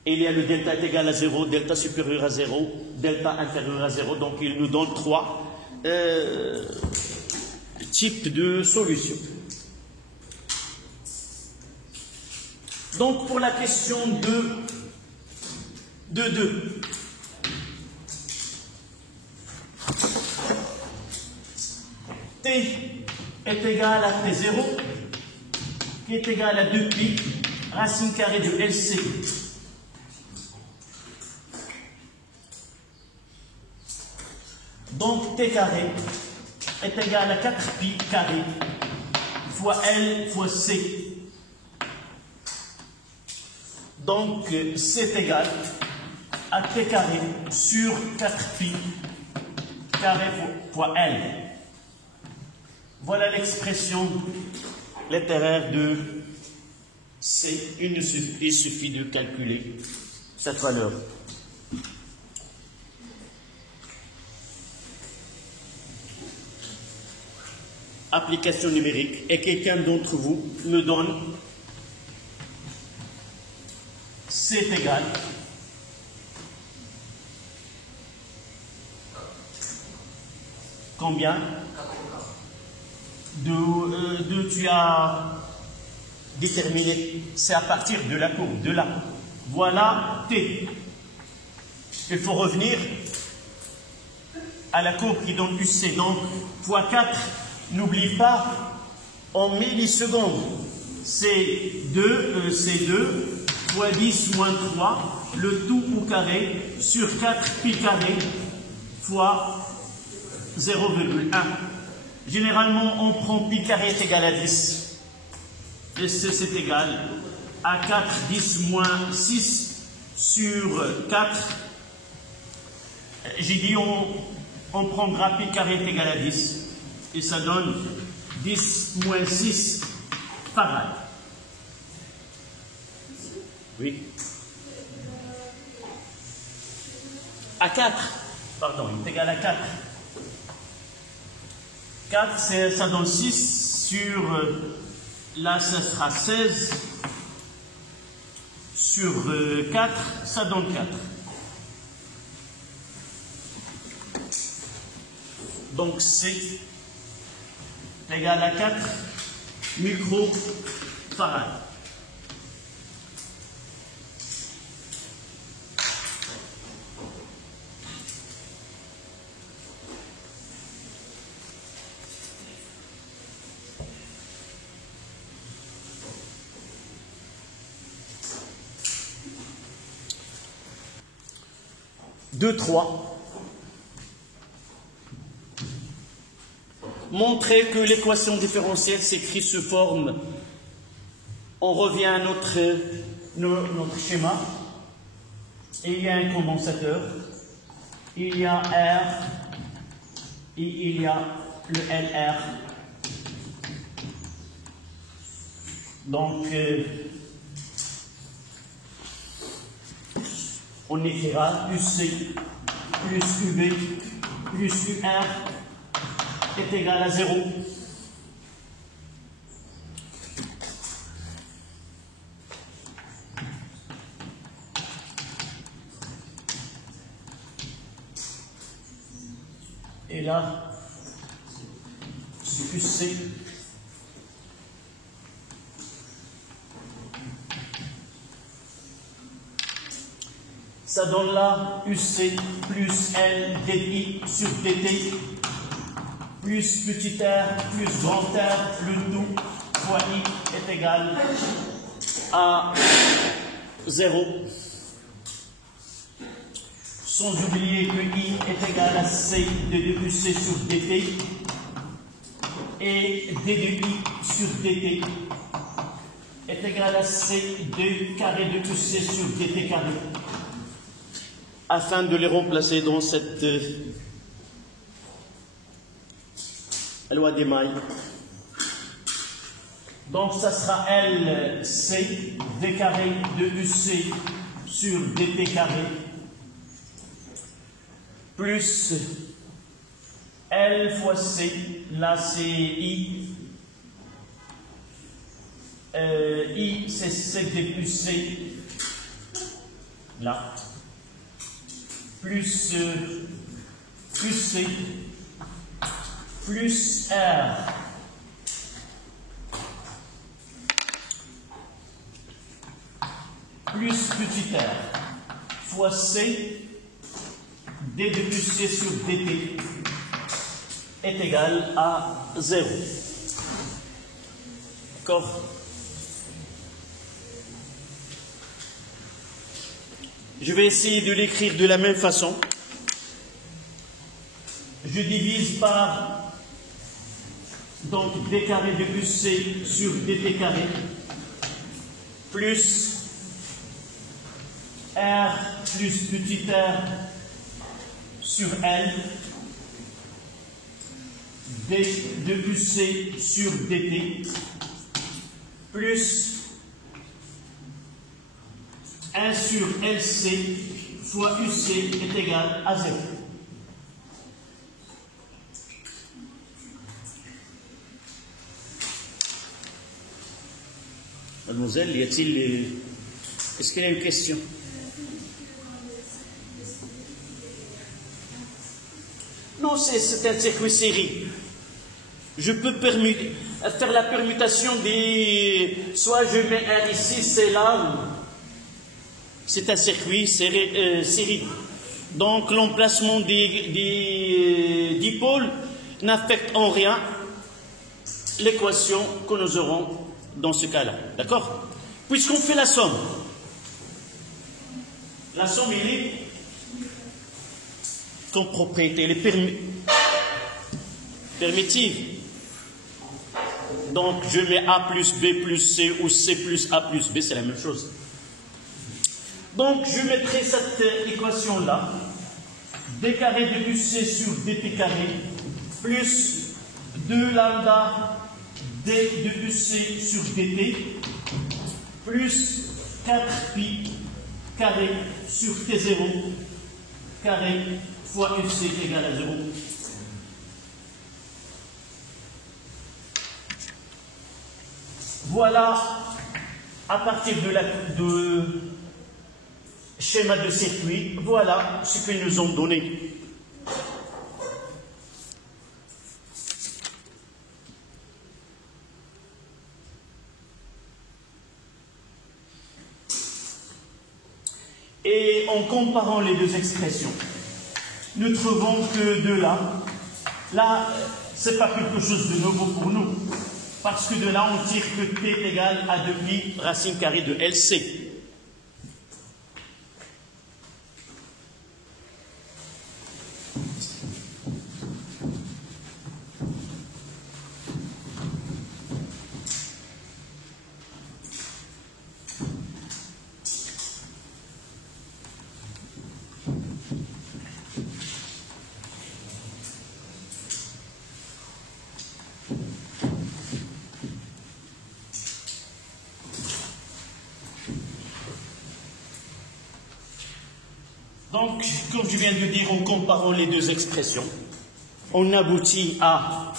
Il y a le delta est égal à 0, delta supérieur à 0, delta inférieur à 0. Donc il nous donne 3 types de solutions. Donc pour la question de 2. T est égal à T0, qui est égal à 2pi, racine carrée de LC. Donc T carré est égal à 4pi carré fois L fois C. Donc c'est égal à T carré sur 4pi carré fois L. Voilà l'expression littéraire de C. Il suffit de calculer cette valeur. Application numérique. Et quelqu'un d'entre vous me donne C est égal combien? Tu as déterminé, c'est à partir de la courbe, de là. Voilà T. Il faut revenir à la courbe qui donne UC. Donc, fois 4, n'oublie pas, en millisecondes, c'est 2 fois 10 moins 3, le tout au carré, sur 4 pi carré fois 0,1. Généralement, on prend pi carré est égal à 10. Et c'est égal à 4, 10 moins 6 sur 4. J'ai dit on prendra pi carré est égal à 10. Et ça donne 10 moins 6 farad. Oui. À 4. Pardon, il est égal à 4. 4, ça donne 6 sur... là, ça sera 16. Sur 4, ça donne 4. Donc, c'est égal à 4 microfarads. Deux, 3. Montrer que l'équation différentielle s'écrit sous forme. On revient à notre schéma. Et il y a un condensateur. Il y a R. Et il y a le LR. Donc, on écrira UC plus UB plus UR est égal à 0. Et là, c'est UC. Ça donne là UC plus L dpi sur dt plus petit r plus grand R, le tout fois I est égal à 0. Sans oublier que I est égal à C de UC sur dt et d de I sur dt est égal à C d carré de QC sur dt carré, afin de les remplacer dans cette loi des mailles. Donc ça sera LC d carré de UC sur dt carré plus L fois C, là c'est I, I c'est CD plus C, là, plus C, plus R, plus petit r, fois C, d de plus C sur dt est égal à 0. D'accord? Je vais essayer de l'écrire de la même façon. Je divise par donc d carré de plus C sur dt carré plus R plus petit r sur L d de plus C sur dt plus 1 sur LC fois UC est égal à 0. Mademoiselle, est-ce qu'il y a une question? Non, c'est un circuit série. Je peux faire la permutation des... Soit je mets un ici, c'est là. C'est un circuit série. Donc l'emplacement des dipôles n'affecte en rien l'équation que nous aurons dans ce cas-là. D'accord? Puisqu'on fait la somme. La somme, elle est comme propriété, elle est permittive. Donc je mets A plus B plus C ou C plus A plus B, c'est la même chose. Donc je mettrai cette équation-là, d carré de plus C sur dt carré, plus 2 lambda d de plus C sur dt, plus 4 pi carré sur T0 carré fois UC égale à 0. Voilà, à partir de schéma de circuit, voilà ce qu'ils nous ont donné. Et en comparant les deux expressions, nous trouvons que de là, c'est pas quelque chose de nouveau pour nous, parce que de là, on tire que T est égal à 2pi racine carrée de LC. Donc, comme je viens de dire, en comparant les deux expressions, on aboutit à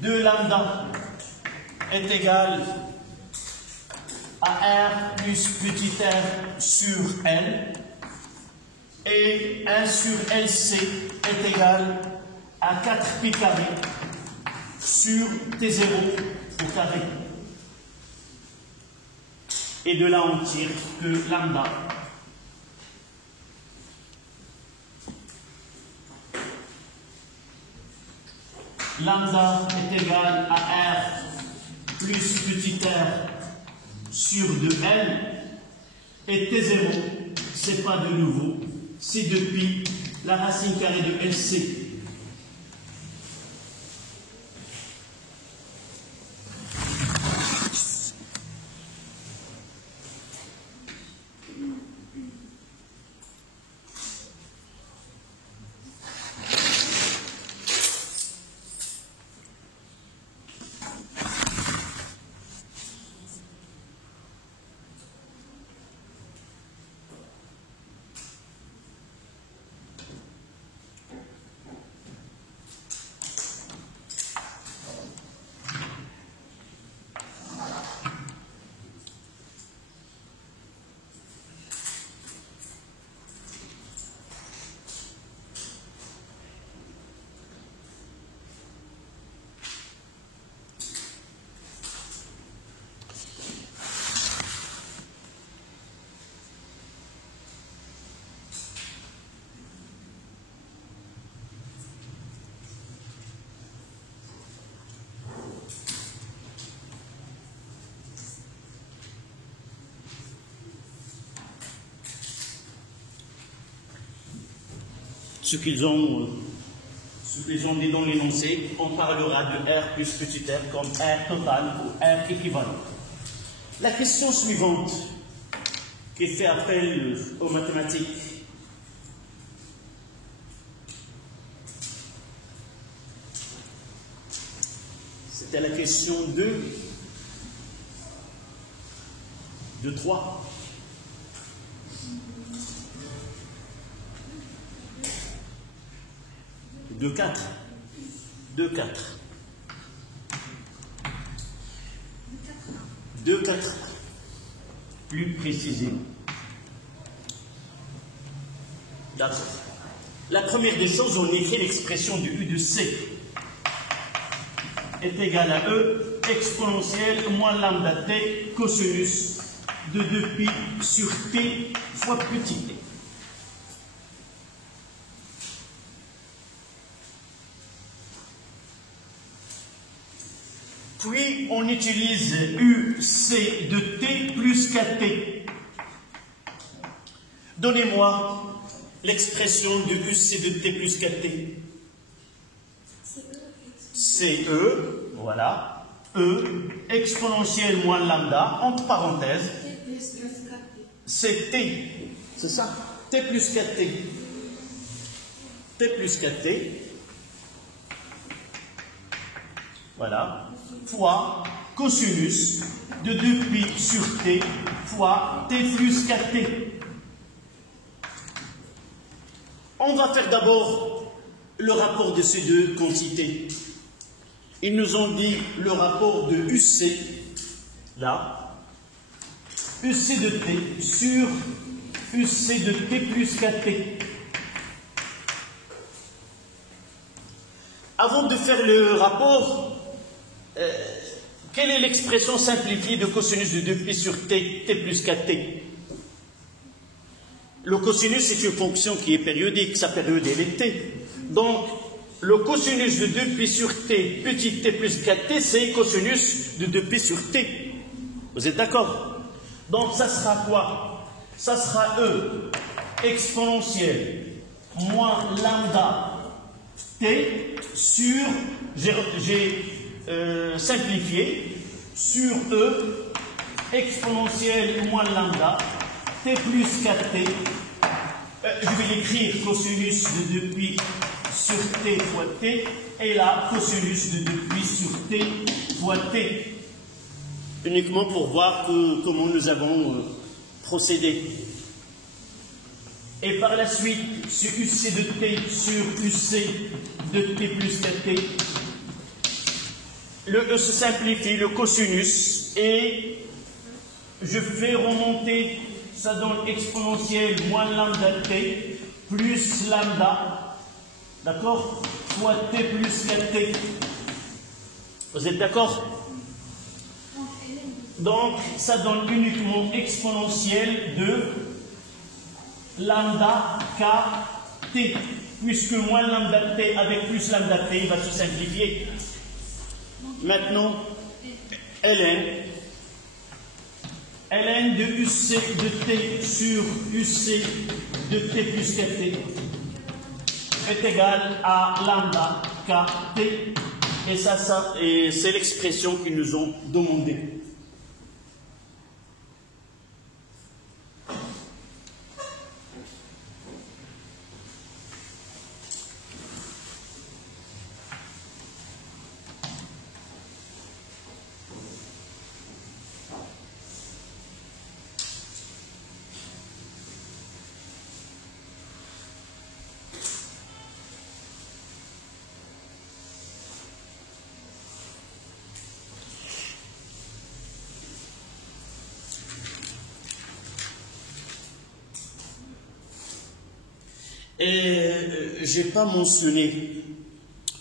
2 lambda est égal à R plus petit r sur L, et 1 sur LC est égal à 4 pi carré sur T0 au carré. Et de là, on tire que lambda est égal à R plus petit r sur 2L, et T0, c'est pas de nouveau, c'est depuis la racine carrée de LC. ce qu'ils ont dit dans l'énoncé, on parlera de R plus petit r comme R total ou R équivalent. La question suivante, qui fait appel aux mathématiques, c'était la question de 3. De 4. De 4. De 4. Plus précisément. D'accord. La première des choses, on écrit l'expression du U de C est égal à E exponentielle moins lambda t cosinus de 2pi sur t fois petit t. Puis on utilise UC de t plus kt. Donnez-moi l'expression de UC de t plus kt. CE, voilà, E exponentielle moins lambda, entre parenthèses, c'est T, c'est ça, T plus 4T, T plus 4T, voilà, fois cosinus de 2pi sur T fois T plus 4T. On va faire d'abord le rapport de ces deux quantités. Ils nous ont dit le rapport de UC, là, UC de T sur UC de T plus 4T. Avant de faire le rapport, quelle est l'expression simplifiée de cosinus de 2pi sur T, T plus 4T? Le cosinus, c'est une fonction qui est périodique, sa période elle est T. Donc, le cosinus de 2pi sur t, petit t plus 4t, c'est cosinus de 2pi sur t. Vous êtes d'accord? Donc, ça sera quoi? Ça sera E exponentielle moins lambda t sur, j'ai simplifié, sur E exponentielle moins lambda t plus 4t. Je vais l'écrire cosinus de 2pi sur t fois t, et là, cosinus de 2pi sur t fois t. Uniquement pour voir comment nous avons procédé. Et par la suite, sur UC de t sur UC de t plus 4t, le E se simplifie, le cosinus, et je fais remonter, ça donne exponentielle moins lambda t plus lambda, d'accord, fois t plus 4t. Vous êtes d'accord? Donc, ça donne uniquement exponentielle de lambda kt, puisque moins lambda t avec plus lambda t va se simplifier. Maintenant, ln de UC de t sur UC de t plus 4t est égal à lambda kt, et c'est l'expression qu'ils nous ont demandée. Et je n'ai pas mentionné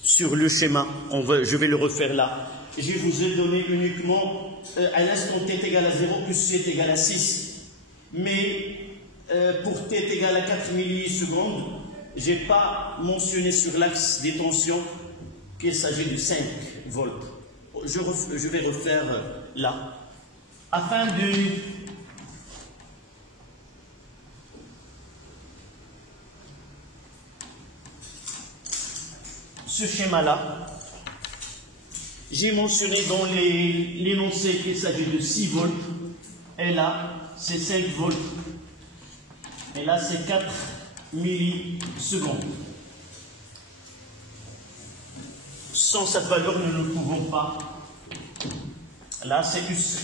sur le schéma, je vais le refaire là. Je vous ai donné uniquement à l'instant t est égal à 0 plus c est égal à 6. Mais pour t est égal à 4 millisecondes, je n'ai pas mentionné sur l'axe des tensions qu'il s'agit de 5 volts. Je vais refaire là. Afin de ce schéma-là, j'ai mentionné dans l'énoncé qu'il s'agit de 6 volts, et là, c'est 5 volts, et là, c'est 4 millisecondes. Sans cette valeur, nous ne pouvons pas. Là, c'est UC.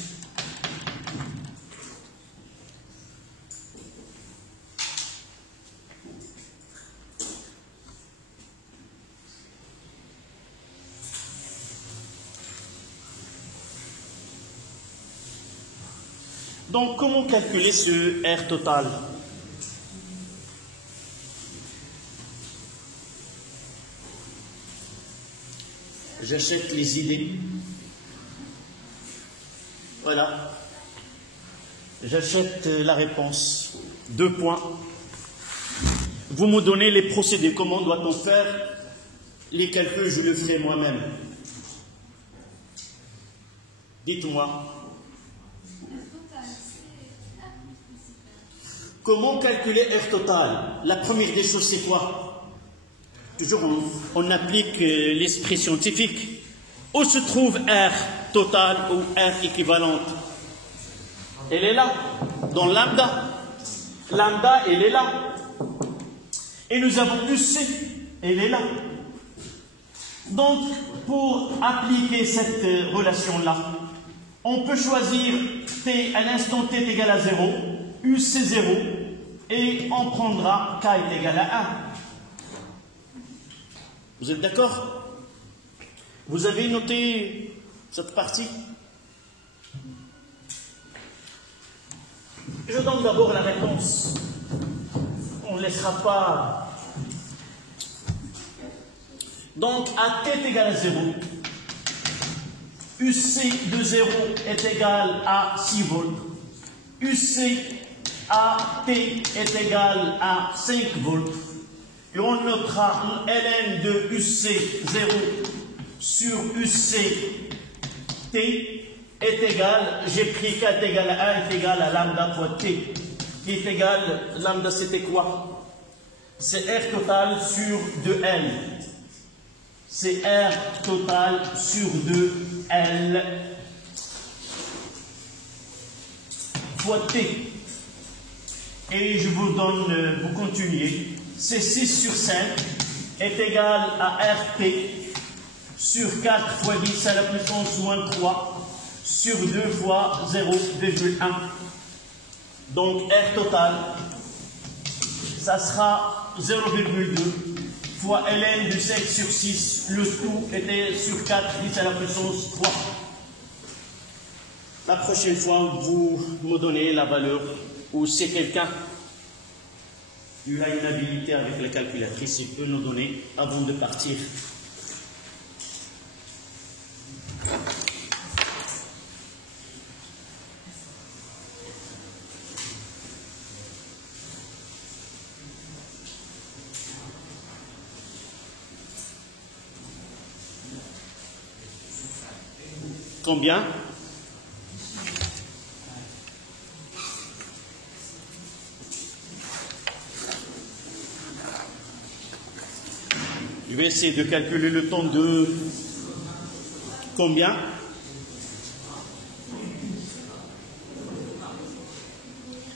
Donc, comment calculer ce R total? J'achète les idées. Voilà. J'achète la réponse. 2 points. Vous me donnez les procédés. Comment doit-on faire les calculs? Je le ferai moi-même. Dites-moi. Comment calculer R total? La première des choses, c'est quoi? Toujours, on applique l'esprit scientifique. Où se trouve R total ou R équivalente? Elle est là, dans lambda. Lambda, elle est là. Et nous avons UC, elle est là. Donc, pour appliquer cette relation-là, on peut choisir T à l'instant T est égal à 0, UC 0, et on prendra K est égal à 1. Vous êtes d'accord? Vous avez noté cette partie? Je donne d'abord la réponse. On ne laissera pas. Donc, à t est égal à 0, UC de 0 est égal à 6 volts, UC à t est égal à 5 volts, et on notera ln de UC 0 sur UC t est égal, j'ai pris k est égal à 1 est égal à lambda fois t, qui est égal, lambda c'était quoi? C'est R total sur 2L. C'est R total sur 2L fois T. Et je vous donne, vous continuez. C'est 6 sur 5 est égal à RT sur 4 fois 10 à la puissance moins 3 sur 2 fois 0,1. Donc R total, ça sera 0,2 fois ln de 5 sur 6, le tout était sur 4, 10 à la puissance 3. La prochaine fois, vous me donnez la valeur, ou c'est quelqu'un qui a une habilité avec la calculatrice, il peut nous donner avant de partir. Combien? Je vais essayer de calculer le temps de combien?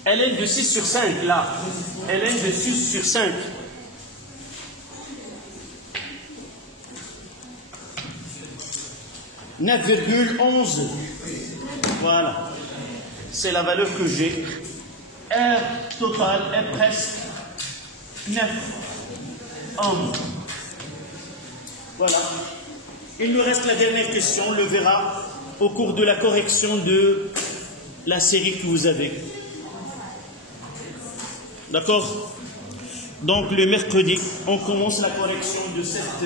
ln de 6 sur 5, là. ln de 6 sur 5. « 9,11. Voilà. C'est la valeur que j'ai. R total est presque 9 ohms. Voilà. Il nous reste la dernière question. On le verra au cours de la correction de la série que vous avez. D'accord? Donc, le mercredi, on commence la correction de cette